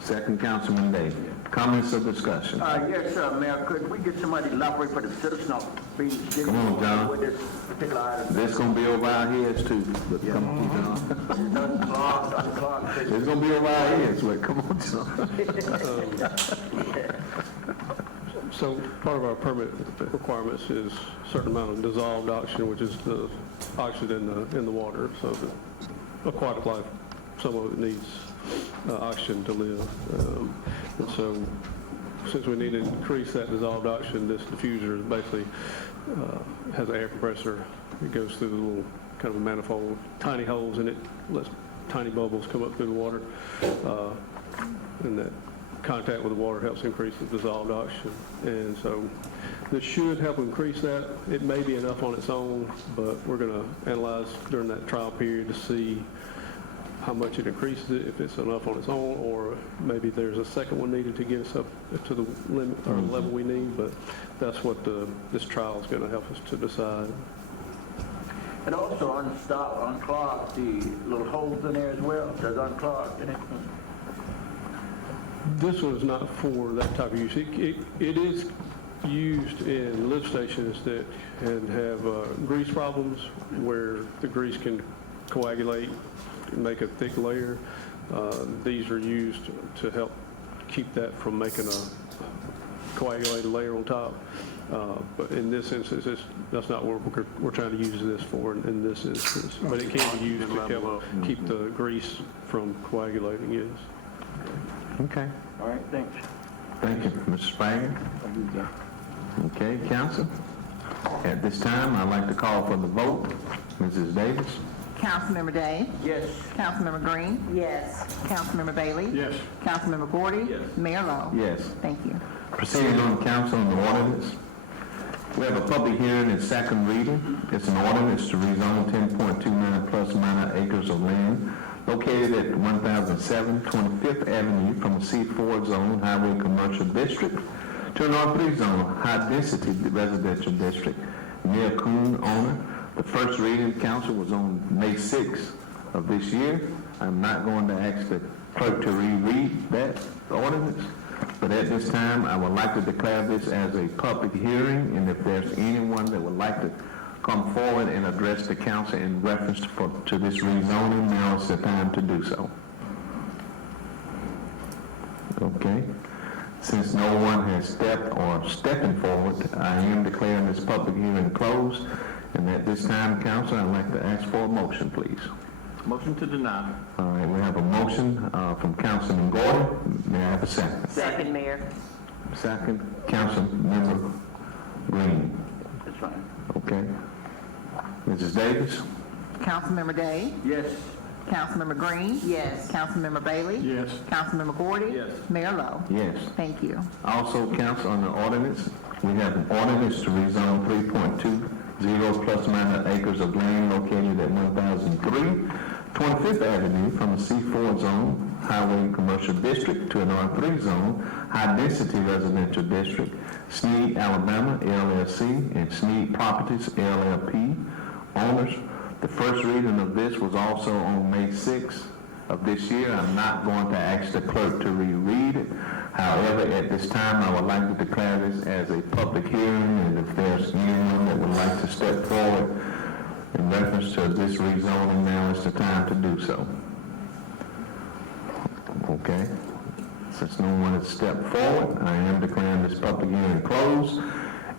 Second, Councilman Day. Comments or discussion? Yes, Mayor, could we get somebody to elaborate for the citizens of Phoenix City? Come on, John. With this particular item? This gonna be over our heads too, but come on, John. Dr. Clark, It's gonna be over our heads, but come on, John. So part of our permit requirements is a certain amount of dissolved oxygen, which is the oxygen in the water. So the aquatic life, some of it needs oxygen to live. And so since we need to increase that dissolved oxygen, this diffuser is basically has an air compressor. It goes through the little kind of a manifold, tiny holes in it, lets tiny bubbles come up through the water. And that contact with the water helps increase the dissolved oxygen. And so this should help increase that. It may be enough on its own, but we're going to analyze during that trial period to see how much it increases it, if it's enough on its own, or maybe there's a second one needed to get us up to the limit or level we need. But that's what this trial is going to help us to decide. And also unclog the little holes in there as well. Does unclog in it? This one is not for that type of use. It is used in lift stations that and have grease problems where the grease can coagulate and make a thick layer. These are used to help keep that from making a coagulated layer on top. But in this instance, that's not what we're trying to use this for in this instance. But it can be used to help keep the grease from coagulating, yes. Okay. All right, thanks. Thank you, Mr. Sprague. Okay, council. At this time, I'd like to call for the vote. Mrs. Davis? Councilmember Day? Yes. Councilmember Green? Yes. Councilmember Bailey? Yes. Councilmember Gordy? Yes. Mayor Lo? Yes. Thank you. Proceeding on council on the ordinance. We have a public hearing and second reading. It's an ordinance to rezone 10.29 plus minor acres of land located at 1007 25th Avenue from a C4 zone highway commercial district to an R3 zone high-density residential district. Neil Kuhn, owner. The first reading of council was on May 6th of this year. I'm not going to ask the clerk to reread that ordinance, but at this time, I would like to declare this as a public hearing, and if there's anyone that would like to come forward and address the council in reference to this rezoning, now is the time to do so. Okay. Since no one has stepped or stepping forward, I am declaring this public hearing closed, and at this time, council, I'd like to ask for a motion, please. Motion to deny. All right, we have a motion from Councilman Gordon. May I have a second? Second, Mayor. Second, Councilmember Green. That's fine. Okay. Mrs. Davis? Councilmember Day? Yes. Councilmember Green? Yes. Councilmember Bailey? Yes. Councilmember Gordy? Yes. Mayor Lo? Yes. Thank you. Also, council, on the ordinance, we have an ordinance to rezone 3.20 plus minor acres of land located at 1003 25th Avenue from a C4 zone highway commercial district to an R3 zone high-density residential district. Sneed, Alabama, LLC, and Sneed Properties, LLP, owners. The first reading of this was also on May 6th of this year. I'm not going to ask the clerk to reread it. However, at this time, I would like to declare this as a public hearing, and if there's anyone that would like to step forward in reference to this rezoning, now is the time to do so. Okay? Since no one has stepped forward, I am declaring this public hearing closed,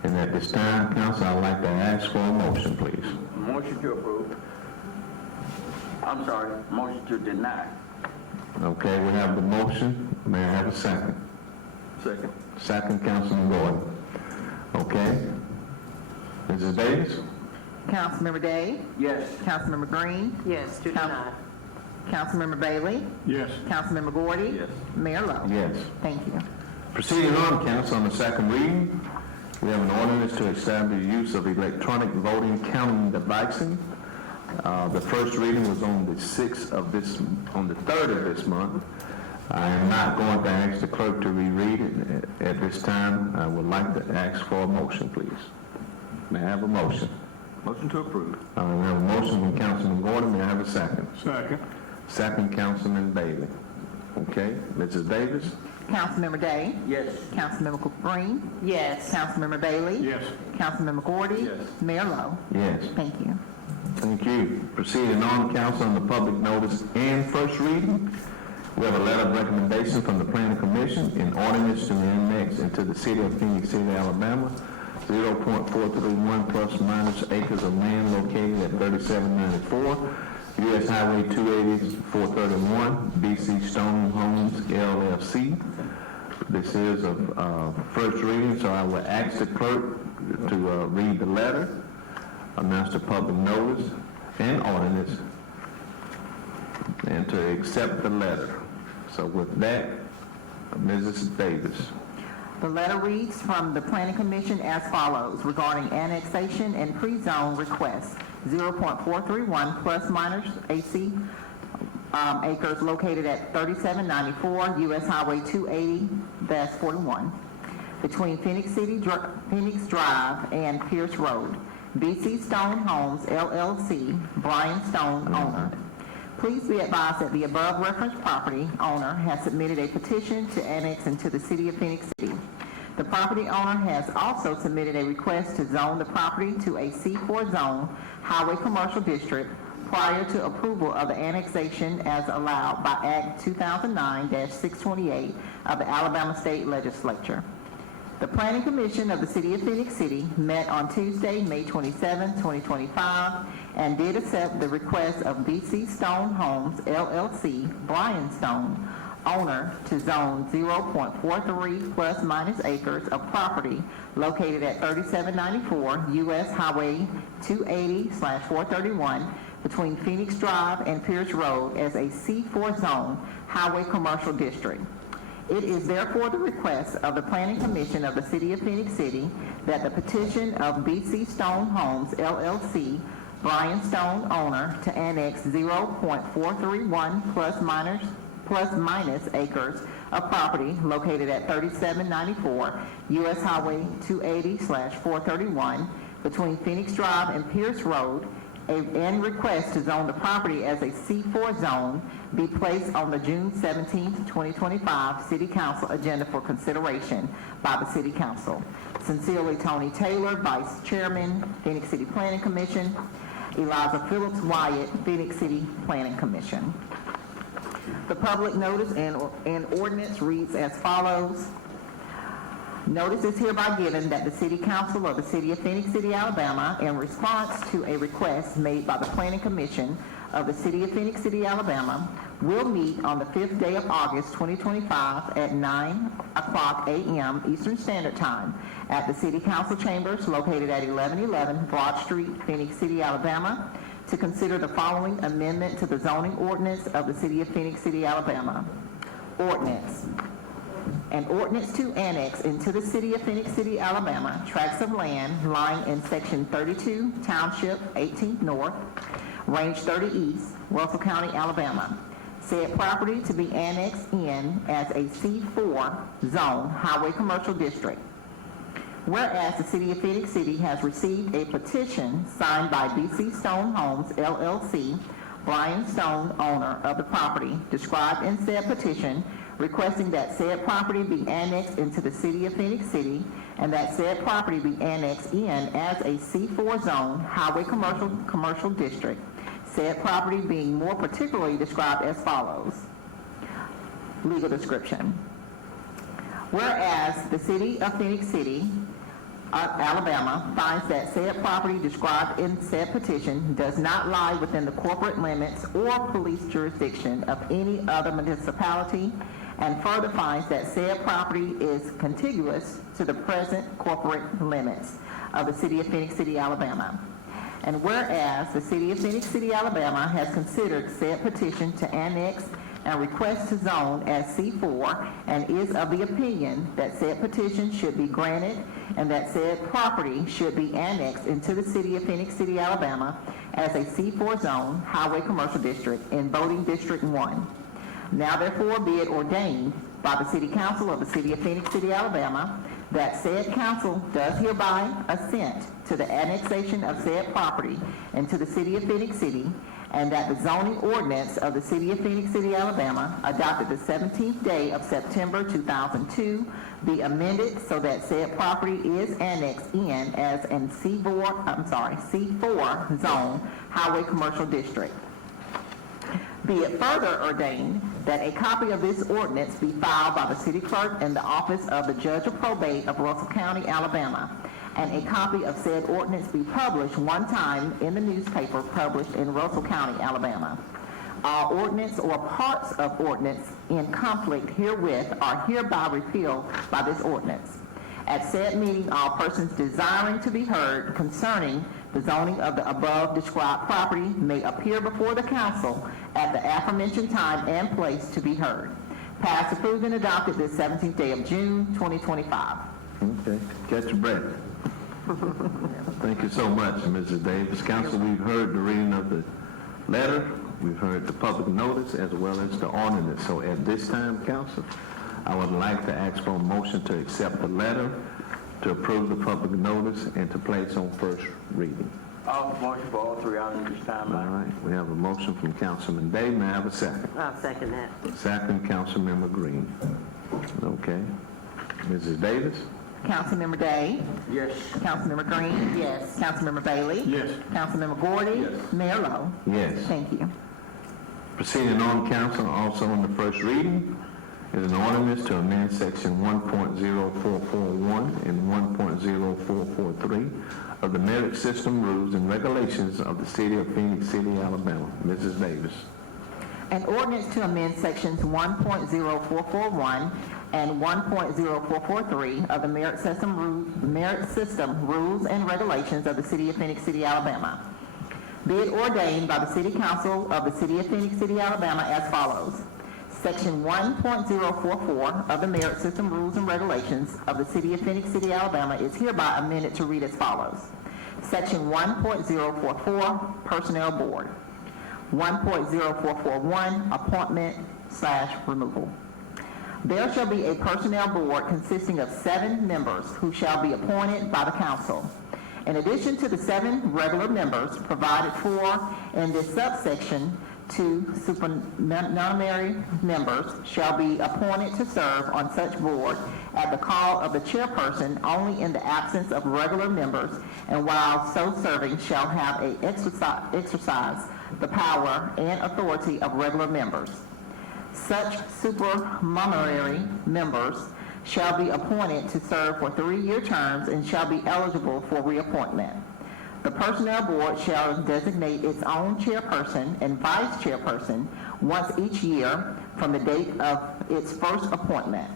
and at this time, council, I'd like to ask for a motion, please. Motion to approve. I'm sorry, motion to deny. Okay, we have the motion. May I have a second? Second. Second, Councilman Gordon. Okay. Mrs. Davis? Councilmember Day? Yes. Councilmember Green? Yes, to deny. Councilmember Bailey? Yes. Councilmember Gordy? Yes. Mayor Lo? Yes. Thank you. Proceeding on, council, on the second reading, we have an ordinance to establish the use of electronic voting counting devices. The first reading was on the 6th of this, on the 3rd of this month. I am not going to ask the clerk to reread it. At this time, I would like to ask for a motion, please. May I have a motion? Motion to approve. We have a motion from Councilman Gordon. May I have a second? Second. Second, Councilman Bailey. Okay, Mrs. Davis? Councilmember Day? Yes. Councilmember Green? Yes. Councilmember Bailey? Yes. Councilmember Gordy? Yes. Mayor Lo? Yes. Thank you. Thank you. Proceeding on, council, on the public notice and first reading, we have a letter of recommendation from the Planning Commission in ordinance to annex into the city of Phenix City, Alabama, 0.431 plus minus acres of land located at 3794 U.S. Highway 280, 431, BC Stone Homes, LLC. This is a first reading, so I will ask the clerk to read the letter, announce the public notice and ordinance, and to accept the letter. So with that, Mrs. Davis. The letter reads from the Planning Commission as follows regarding annexation and pre-zone requests. 0.431 plus minus AC acres located at 3794 U.S. Highway 280-41 between Phenix Drive and Pierce Road. BC Stone Homes, LLC, Brian Stone, owner. Please be advised that the above referenced property owner has submitted a petition to annex into the city of Phenix City. The property owner has also submitted a request to zone the property to a C4 zone highway commercial district prior to approval of the annexation as allowed by Act 2009-628 of the Alabama State Legislature. The Planning Commission of the City of Phenix City met on Tuesday, May 27, 2025, and did accept the request of BC Stone Homes, LLC, Brian Stone, owner, to zone 0.43 plus minus acres of property located at 3794 U.S. Highway 280/431 between Phenix Drive and Pierce Road as a C4 zone highway commercial district. It is therefore the request of the Planning Commission of the City of Phoenix City that the petition of BC Stone Homes LLC, Brian Stone owner, to annex 0.431 plus minus acres of property located at 3794 U.S. Highway 280/431 between Phoenix Drive and Pierce Road, and request to zone the property as a C4 zone be placed on the June 17, 2025 City Council agenda for consideration by the City Council. Sincerely, Tony Taylor, Vice Chairman, Phoenix City Planning Commission. Eliza Phillips Wyatt, Phoenix City Planning Commission. The public notice and ordinance reads as follows. Notice is hereby given that the City Council of the City of Phoenix City, Alabama, in response to a request made by the Planning Commission of the City of Phoenix City, Alabama, will meet on the 5th day of August 2025 at 9:00 a.m. Eastern Standard Time at the City Council Chambers located at 1111 Broad Street, Phoenix City, Alabama, to consider the following amendment to the zoning ordinance of the City of Phoenix City, Alabama. Ordinance. An ordinance to annex into the City of Phoenix City, Alabama, tracts of land lying in Section 32, Township 18th North, Range 30 East, Russell County, Alabama. Said property to be annexed in as a C4 zone highway commercial district. Whereas the City of Phoenix City has received a petition signed by BC Stone Homes LLC, Brian Stone, owner of the property, described in said petition, requesting that said property be annexed into the City of Phoenix City and that said property be annexed in as a C4 zone highway commercial district. Said property being more particularly described as follows. Legal description. Whereas the City of Phoenix City, Alabama, finds that said property described in said petition does not lie within the corporate limits or police jurisdiction of any other municipality, and further finds that said property is contiguous to the present corporate limits of the City of Phoenix City, Alabama. And whereas the City of Phoenix City, Alabama has considered said petition to annex and request to zone as C4 and is of the opinion that said petition should be granted and that said property should be annexed into the City of Phoenix City, Alabama as a C4 zone highway commercial district in voting District 1. Now therefore be it ordained by the City Council of the City of Phoenix City, Alabama, that said council does hereby assent to the annexation of said property into the City of Phoenix City, and that the zoning ordinance of the City of Phoenix City, Alabama, adopted the 17th day of September 2002, be amended so that said property is annexed in as an C4 zone highway commercial district. Be it further ordained that a copy of this ordinance be filed by the city clerk in the office of the Judge of Probate of Russell County, Alabama, and a copy of said ordinance be published one time in the newspaper published in Russell County, Alabama. All ordinance or parts of ordinance in conflict herewith are hereby repealed by this ordinance. At said meeting, all persons desiring to be heard concerning the zoning of the above described property may appear before the council at the aforementioned time and place to be heard. Passed, approved, and adopted this 17th day of June, 2025. Okay, catch your breath. Thank you so much, Mrs. Davis. Council, we've heard the reading of the letter, we've heard the public notice as well as the ordinance. So at this time, council, I would like to ask for a motion to accept the letter, to approve the public notice, and to place on first reading. I'll motion for all three items this time. All right, we have a motion from Councilman Day. May I have a second? I'll second that. Second, Councilmember Green. Okay. Mrs. Davis? Councilmember Day? Yes. Councilmember Green? Yes. Councilmember Bailey? Yes. Councilmember Gordy? Yes. Mayor Lo? Yes. Thank you. Proceeding on, council, also on the first reading, is an ordinance to amend section 1.0441 and 1.0443 of the merit system rules and regulations of the City of Phoenix City, Alabama. Mrs. Davis. An ordinance to amend sections 1.0441 and 1.0443 of the merit system rules and regulations of the City of Phoenix City, Alabama. Be it ordained by the City Council of the City of Phoenix City, Alabama as follows. Section 1.044 of the Merit System Rules and Regulations of the City of Phenix City, Alabama is hereby amended to read as follows. Section 1.044, Personnel Board. 1.0441, Appointment/Removal. There shall be a Personnel Board consisting of 7 members who shall be appointed by the council. In addition to the 7 regular members provided for in this subsection, 2 supernumerary members shall be appointed to serve on such board at the call of the chairperson only in the absence of regular members, and while so serving shall have a exercise the power and authority of regular members. Such supernumerary members shall be appointed to serve for 3-year terms and shall be eligible for reappointment. The Personnel Board shall designate its own chairperson and vice chairperson once each year from the date of its first appointment.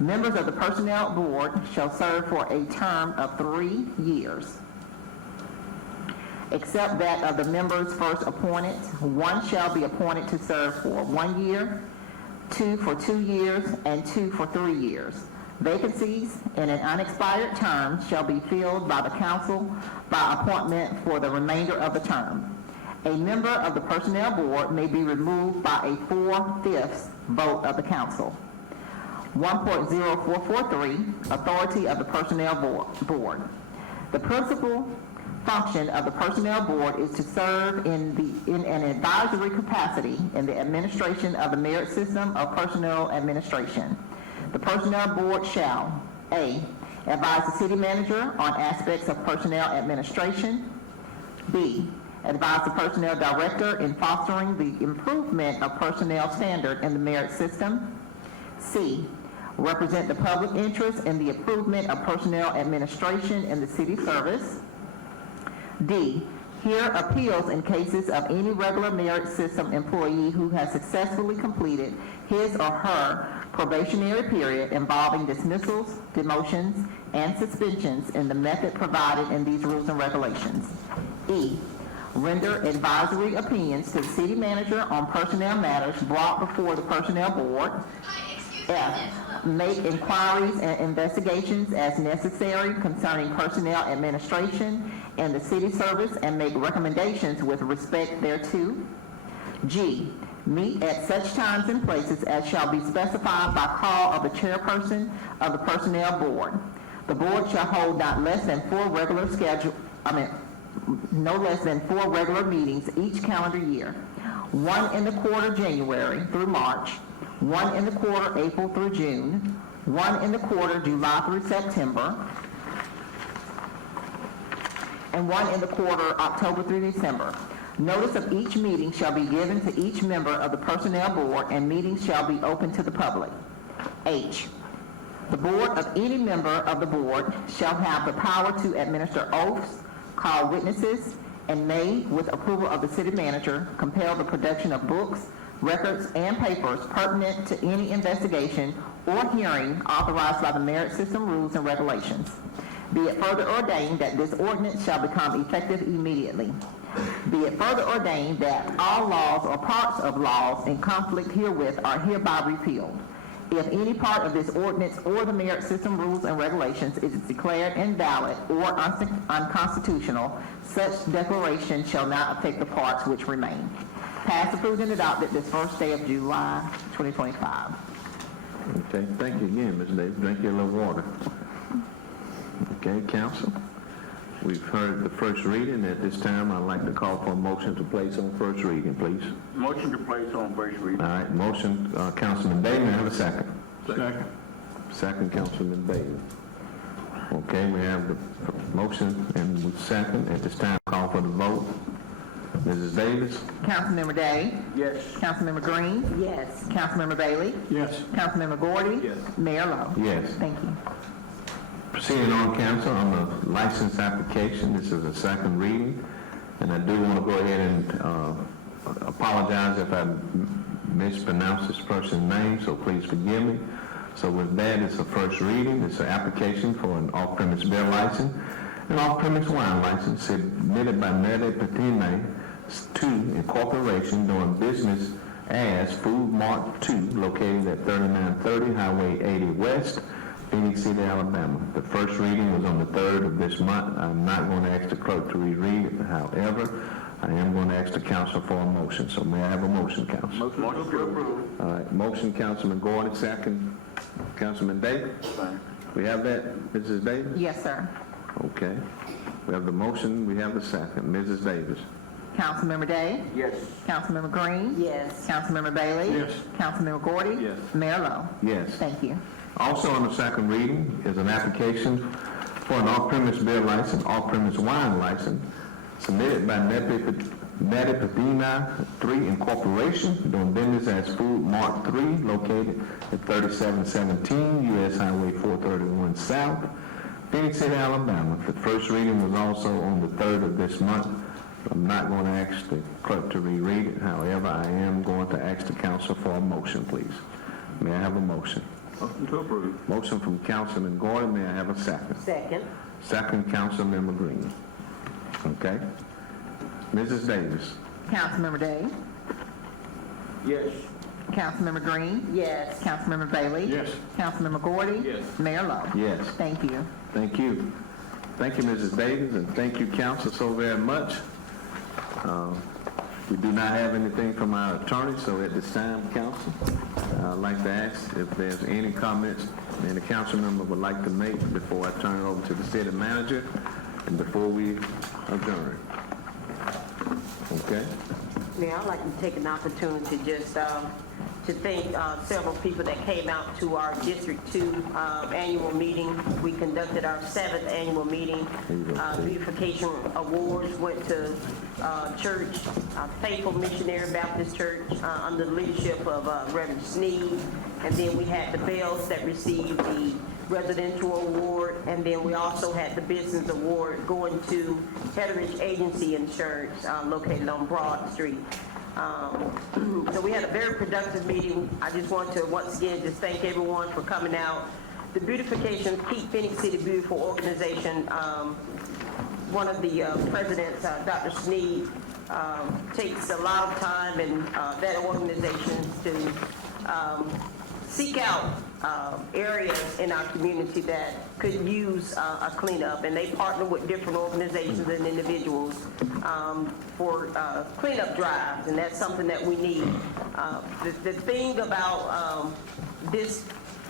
Members of the Personnel Board shall serve for a term of 3 years. Except that of the members first appointed, 1 shall be appointed to serve for 1 year, 2 for 2 years, and 2 for 3 years. Vacancies in an unexpired term shall be filled by the council by appointment for the remainder of the term. A member of the Personnel Board may be removed by a 4/5 vote of the council. 1.0443, Authority of the Personnel Board. The principal function of the Personnel Board is to serve in an advisory capacity in the administration of the Merit System of Personnel Administration. The Personnel Board shall: A, advise the city manager on aspects of personnel administration. B, advise the personnel director in fostering the improvement of personnel standard in the merit system. C, represent the public interest in the improvement of personnel administration in the city service. D, hear appeals in cases of any regular merit system employee who has successfully completed his or her probationary period involving dismissals, demotions, and suspensions in the method provided in these rules and regulations. E, render advisory opinions to the city manager on personnel matters brought before the Personnel Board. F, make inquiries and investigations as necessary concerning personnel administration and the city service and make recommendations with respect thereto. G, meet at such times and places as shall be specified by call of the chairperson of the Personnel Board. The board shall hold no less than 4 regular meetings each calendar year. 1 in the quarter January through March, 1 in the quarter April through June, 1 in the quarter July through September, and 1 in the quarter October through December. Notice of each meeting shall be given to each member of the Personnel Board, and meetings shall be open to the public. H, the board of any member of the board shall have the power to administer oaths, call witnesses, and may, with approval of the city manager, compel the production of books, records, and papers pertinent to any investigation or hearing authorized by the Merit System Rules and Regulations. Be it further ordained that this ordinance shall become effective immediately. Be it further ordained that all laws or parts of laws in conflict herewith are hereby repealed. If any part of this ordinance or the Merit System Rules and Regulations is declared invalid or unconstitutional, such declaration shall not affect the parts which remain. Passed, approved, and adopted this first day of July 2025. Okay, thank you again, Ms. Davis. Drink your little water. Okay, council, we've heard the first reading. At this time, I'd like to call for a motion to place on first reading, please. Motion to place on first reading. All right, motion, Councilman Bailey, have a second. Second. Second, Councilman Bailey. Okay, we have the motion and second. At this time, call for the vote. Mrs. Davis? Councilmember Day? Yes. Councilmember Green? Yes. Councilmember Bailey? Yes. Councilmember Gordy? Yes. Mayor Lo? Yes. Thank you. Proceeding on, council, on the license application, this is a second reading, and I do want to go ahead and apologize if I mispronounce this person's name, so please forgive me. So with that, it's a first reading. It's an application for an off-premise beer license, an off-premise wine license submitted by Mele Patine to Incorporation doing business as Food Mart 2, located at 3930 Highway 80 West, Phenix City, Alabama. The first reading was on the 3rd of this month. I'm not going to ask the clerk to reread it. However, I am going to ask the council for a motion. So may I have a motion, council? Motion to approve. All right, motion, Councilman Gordon, second, Councilman Davis. We have that, Mrs. Davis? Yes, sir. Okay. We have the motion, we have the second. Mrs. Davis? Councilmember Day? Yes. Councilmember Green? Yes. Councilmember Bailey? Yes. Councilmember Gordy? Yes. Mayor Lo? Yes. Thank you. Also on the second reading is an application for an off-premise beer license, off-premise wine license, submitted by Medipedina 3 Incorporation, doing business as Food Mart 3, located at 3717 U.S. Highway 431 South, Phenix City, Alabama. The first reading was also on the 3rd of this month. I'm not going to ask the clerk to reread it. However, I am going to ask the council for a motion, please. May I have a motion? Motion to approve. Motion from Councilman Gordon. May I have a second? Second. Second, Councilmember Green. Okay. Mrs. Davis? Councilmember Day? Yes. Councilmember Green? Yes. Councilmember Bailey? Yes. Councilmember Gordy? Yes. Mayor Lo? Yes. Thank you. Thank you. Thank you, Mrs. Davis, and thank you, council, so very much. We do not have anything from our attorney, so at this time, council, I'd like to ask if there's any comments any council member would like to make before I turn it over to the city manager and before we adjourn. Okay? Yeah, I'd like to take an opportunity just to thank several people that came out to our District 2 annual meeting. We conducted our 7th annual meeting. Beautification Awards went to church, Faithful Missionary Baptist Church, under the leadership of Reverend Sneed. And then we had the Bells that received the Residential Award, and then we also had the Business Award going to Heritage Agency Insurance, located on Broad Street. So we had a very productive meeting. I just want to once again just thank everyone for coming out. The Beautification Keep Phoenix City Beautiful organization, one of the presidents, Dr. Sneed, takes a lot of time in that organization to seek out areas in our community that could use a cleanup, and they partner with different organizations and individuals for cleanup drives, and that's something that we need. The thing about this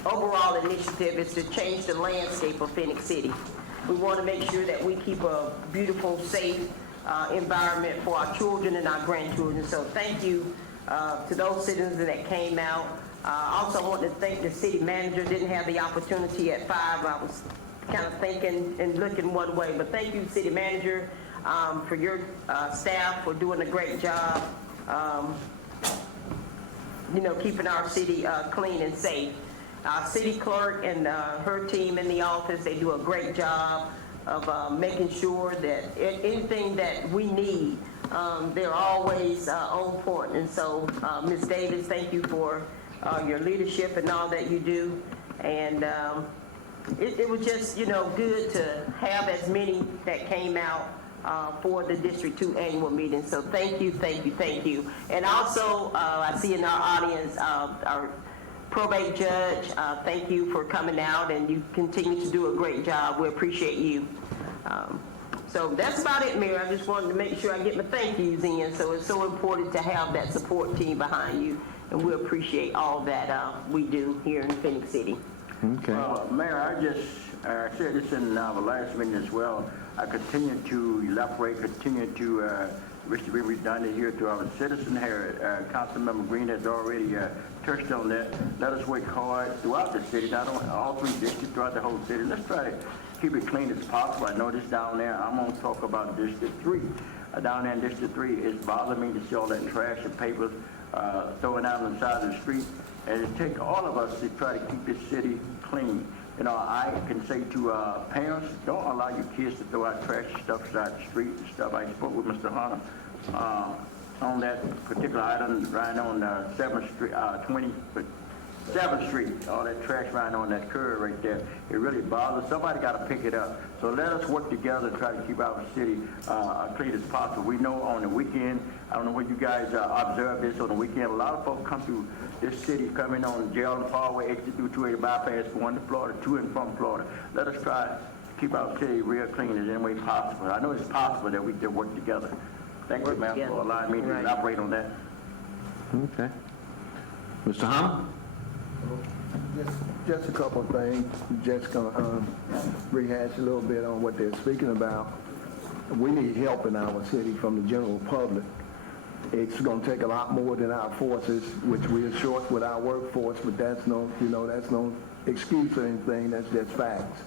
overall initiative is to change the landscape of Phoenix City. We want to make sure that we keep a beautiful, safe environment for our children and our grandchildren. So thank you to those citizens that came out. Also, I want to thank the city manager. Didn't have the opportunity at 5. I was kind of thinking and looking one way, but thank you, city manager, for your staff for doing a great job, keeping our city clean and safe. Our city clerk and her team in the office, they do a great job of making sure that anything that we need, they're always on point. And so, Ms. Davis, thank you for your leadership and all that you do. And it was just, good to have as many that came out for the District 2 annual meeting. So thank you, thank you, thank you. And also, I see in our audience, our probate judge, thank you for coming out, and you continue to do a great job. We appreciate you. So that's about it, Mayor. I just wanted to make sure I get my thank yous in. So it's so important to have that support team behind you, and we appreciate all that we do here in Phoenix City. Okay. Mayor, I said this in the last meeting as well. I continue to elaborate, continue to wish to be redundant here to our citizens here. Councilmember Green has already touched on that. Let us work hard throughout the city, not only all 3 districts, throughout the whole city. Let's try to keep it clean as possible. I noticed down there, I'm going to talk about District 3. Down there in District 3, it's bothering me to see all that trash and papers throwing out on the side of the street. And it takes all of us to try to keep this city clean. I can say to parents, don't allow your kids to throw out trash and stuff aside the street and stuff. I spoke with Mr. Hunter on that particular item right on 7th Street, 7th Street, all that trash lying on that curb right there, it really bothers. Somebody got to pick it up. So let us work together and try to keep our city clean as possible. We know on the weekend, I don't know where you guys observe this, on the weekend, a lot of folks come through this city coming on Gerald Parkway, exit through 280 bypass, going to Florida, to and from Florida. Let us try to keep our city real clean as any way possible. I know it's possible that we can work together. Thank you, ma'am, for allowing me to elaborate on that. Okay. Mr. Hunter? Just a couple of things. Just gonna rehash a little bit on what they're speaking about. We need help in our city from the general public. It's gonna take a lot more than our forces, which we are short with our workforce, but that's no, that's no excuse or anything. That's just facts.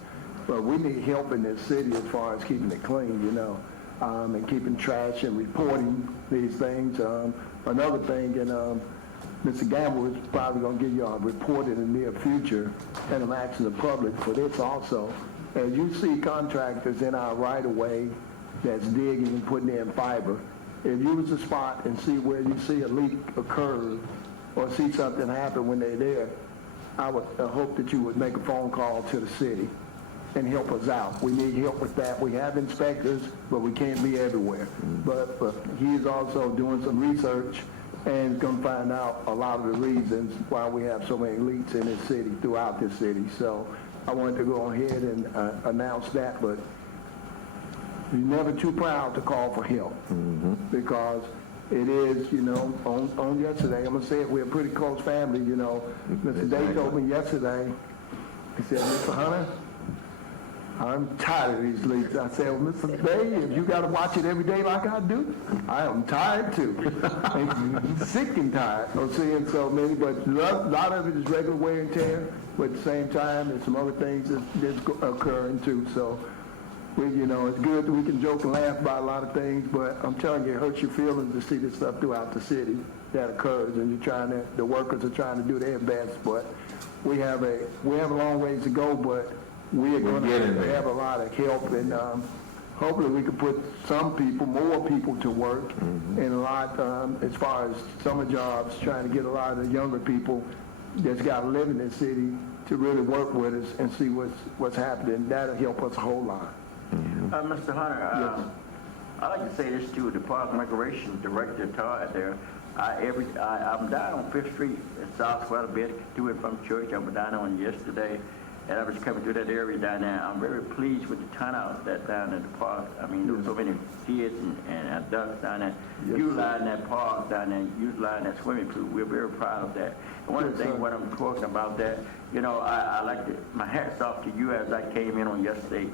But we need help in this city as far as keeping it clean, and keeping trash and reporting these things. Another thing, and Mr. Gamble is probably going to give you a report in the near future, and I'm asking the public for this also. As you see contractors in our right-of-way that's digging and putting in fiber, if you was to spot and see where you see a leak occur or see something happen when they're there, I would hope that you would make a phone call to the city and help us out. We need help with that. We have inspectors, but we can't be everywhere. But he's also doing some research and going to find out a lot of the reasons why we have so many leaks in this city, throughout this city. So I wanted to go ahead and announce that, but you're never too proud to call for help, because it is, on yesterday, I'm going to say it, we're a pretty close family, Mr. Day told me yesterday, he said, Mr. Hunter, I'm tired of these leaks. I said, well, Mr. Day, if you got to watch it every day like I do, I am tired too. I'm sick and tired of seeing so many, but a lot of it is regular wear and tear, but at the same time, there's some other things that's occurring too. So, it's good that we can joke and laugh about a lot of things, but I'm telling you, it hurts your feelings to see this stuff throughout the city that occurs, and the workers are trying to do their best, but we have a long ways to go, but we are going to have a lot of help, and hopefully we can put more people to work, and a lot, as far as summer jobs, trying to get a lot of the younger people that's got to live in this city to really work with us and see what's happening. That'll help us a whole lot. Mr. Hunter, I'd like to say this to the Park and Recreation Director, Todd, there. I'm down on 5th Street in South quite a bit, to and from church. I was down on yesterday, and I was coming through that area down there. I'm very pleased with the turnout that's down in the park. I mean, there were so many kids and adults down there utilizing that park down there, utilizing that swimming pool. We're very proud of that. And one of the things, when I'm talking about that, I like to, my hat's off to you as I came in on yesterday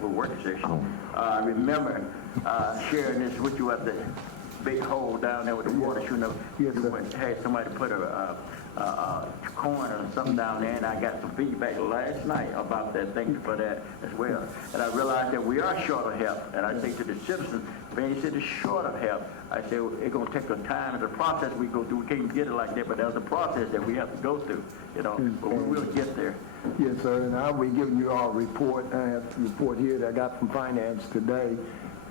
for work session. I remember sharing this with you at the big hole down there with the water shooting up. Yes, sir. Had somebody put a coin or something down there, and I got some feedback last night about that. Thank you for that as well. And I realized that we are short of help, and I say to the citizens, when you say they're short of help, I say it's going to take a time. It's a process we go through. We can't get it like that, but there's a process that we have to go through, but we will get there. Yes, sir, and I'll be giving you all a report. I have a report here that I got from finance today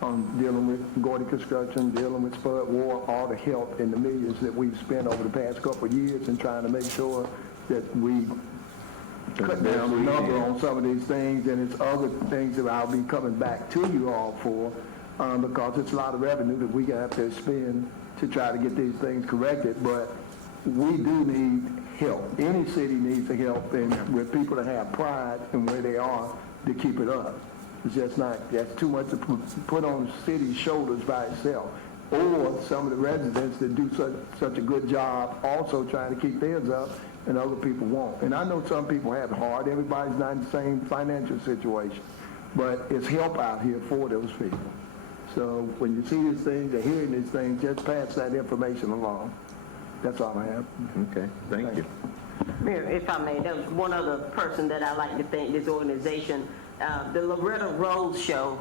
on dealing with Gordy Construction, dealing with Spud War, all the help and the millions that we've spent over the past couple of years and trying to make sure that we cut down the number on some of these things, and it's other things that I'll be coming back to you all for, because it's a lot of revenue that we have to spend to try to get these things corrected, but we do need help. Any city needs the help, and with people that have pride in where they are to keep it up. It's just not, that's too much to put on the city's shoulders by itself. Or some of the residents that do such a good job also trying to keep theirs up, and other people won't. And I know some people have it hard. Everybody's not in the same financial situation. But it's help out here for those people. So when you see these things or hearing these things, just pass that information along. That's all I have. Okay, thank you. Mayor, if I may, there's one other person that I like to thank, this organization, the Loretta Rose Show,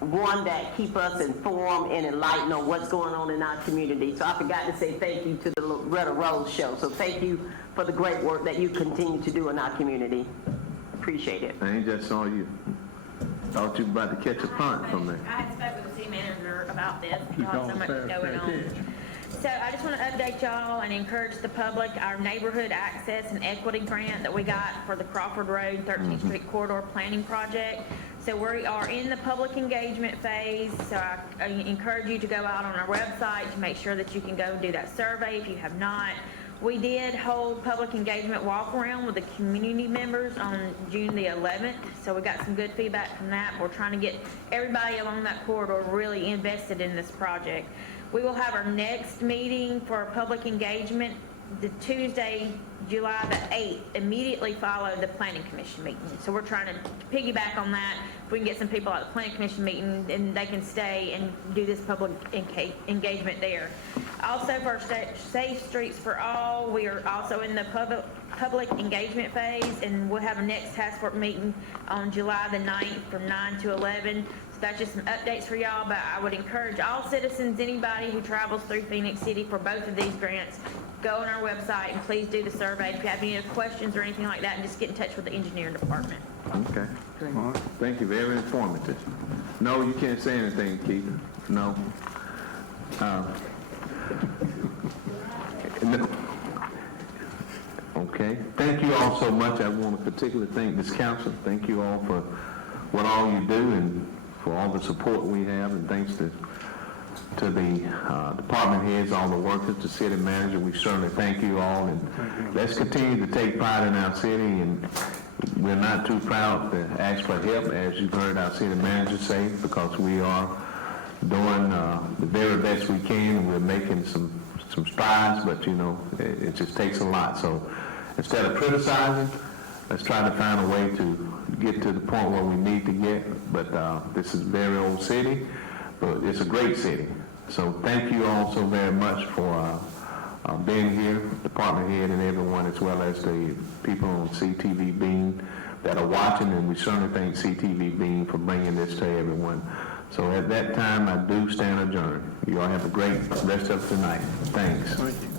one that keep us informed and enlightened on what's going on in our community. So I forgot to say thank you to the Loretta Rose Show. So thank you for the great work that you continue to do in our community. Appreciate it. I ain't just saw you. Thought you were about to catch a punt from there. I had spoken with the city manager about this because so much is going on. So I just want to update y'all and encourage the public, our neighborhood access and equity grant that we got for the Crawford Road 13th Street Corridor Planning Project. So we are in the public engagement phase, so I encourage you to go out on our website to make sure that you can go do that survey if you have not. We did hold public engagement walk around with the community members on June the 11th, so we got some good feedback from that. We're trying to get everybody along that corridor really invested in this project. We will have our next meeting for public engagement the Tuesday, July the 8th, immediately follow the Planning Commission meeting. So we're trying to piggyback on that. If we can get some people at the Planning Commission meeting, and they can stay and do this public engagement there. Also, for Safe Streets for All, we are also in the public engagement phase, and we'll have a next task force meeting on July the 9th from 9 to 11. So that's just some updates for y'all, but I would encourage all citizens, anybody who travels through Phenix City for both of these grants, go on our website and please do the survey. If you have any other questions or anything like that, just get in touch with the engineering department. Okay. All right. Thank you. Very informative. No, you can't say anything, Keith. No. No. Okay. Thank you all so much. I want to particularly thank this council. Thank you all for what all you do and for all the support we have, and thanks to the department heads, all the workers, the city manager. We certainly thank you all, and let's continue to take pride in our city, and we're not too proud to ask for help, as you've heard our city manager say, because we are doing the very best we can, and we're making some strides, but you know, it just takes a lot. So instead of criticizing, let's try to find a way to get to the point where we need to get. But this is a very old city, but it's a great city. So thank you all so very much for being here, department head and everyone, as well as the people on CTV Beam that are watching, and we certainly thank CTV Beam for bringing this to everyone. So at that time, I do stand adjourned. You all have a great rest of the night. Thanks. Thank you.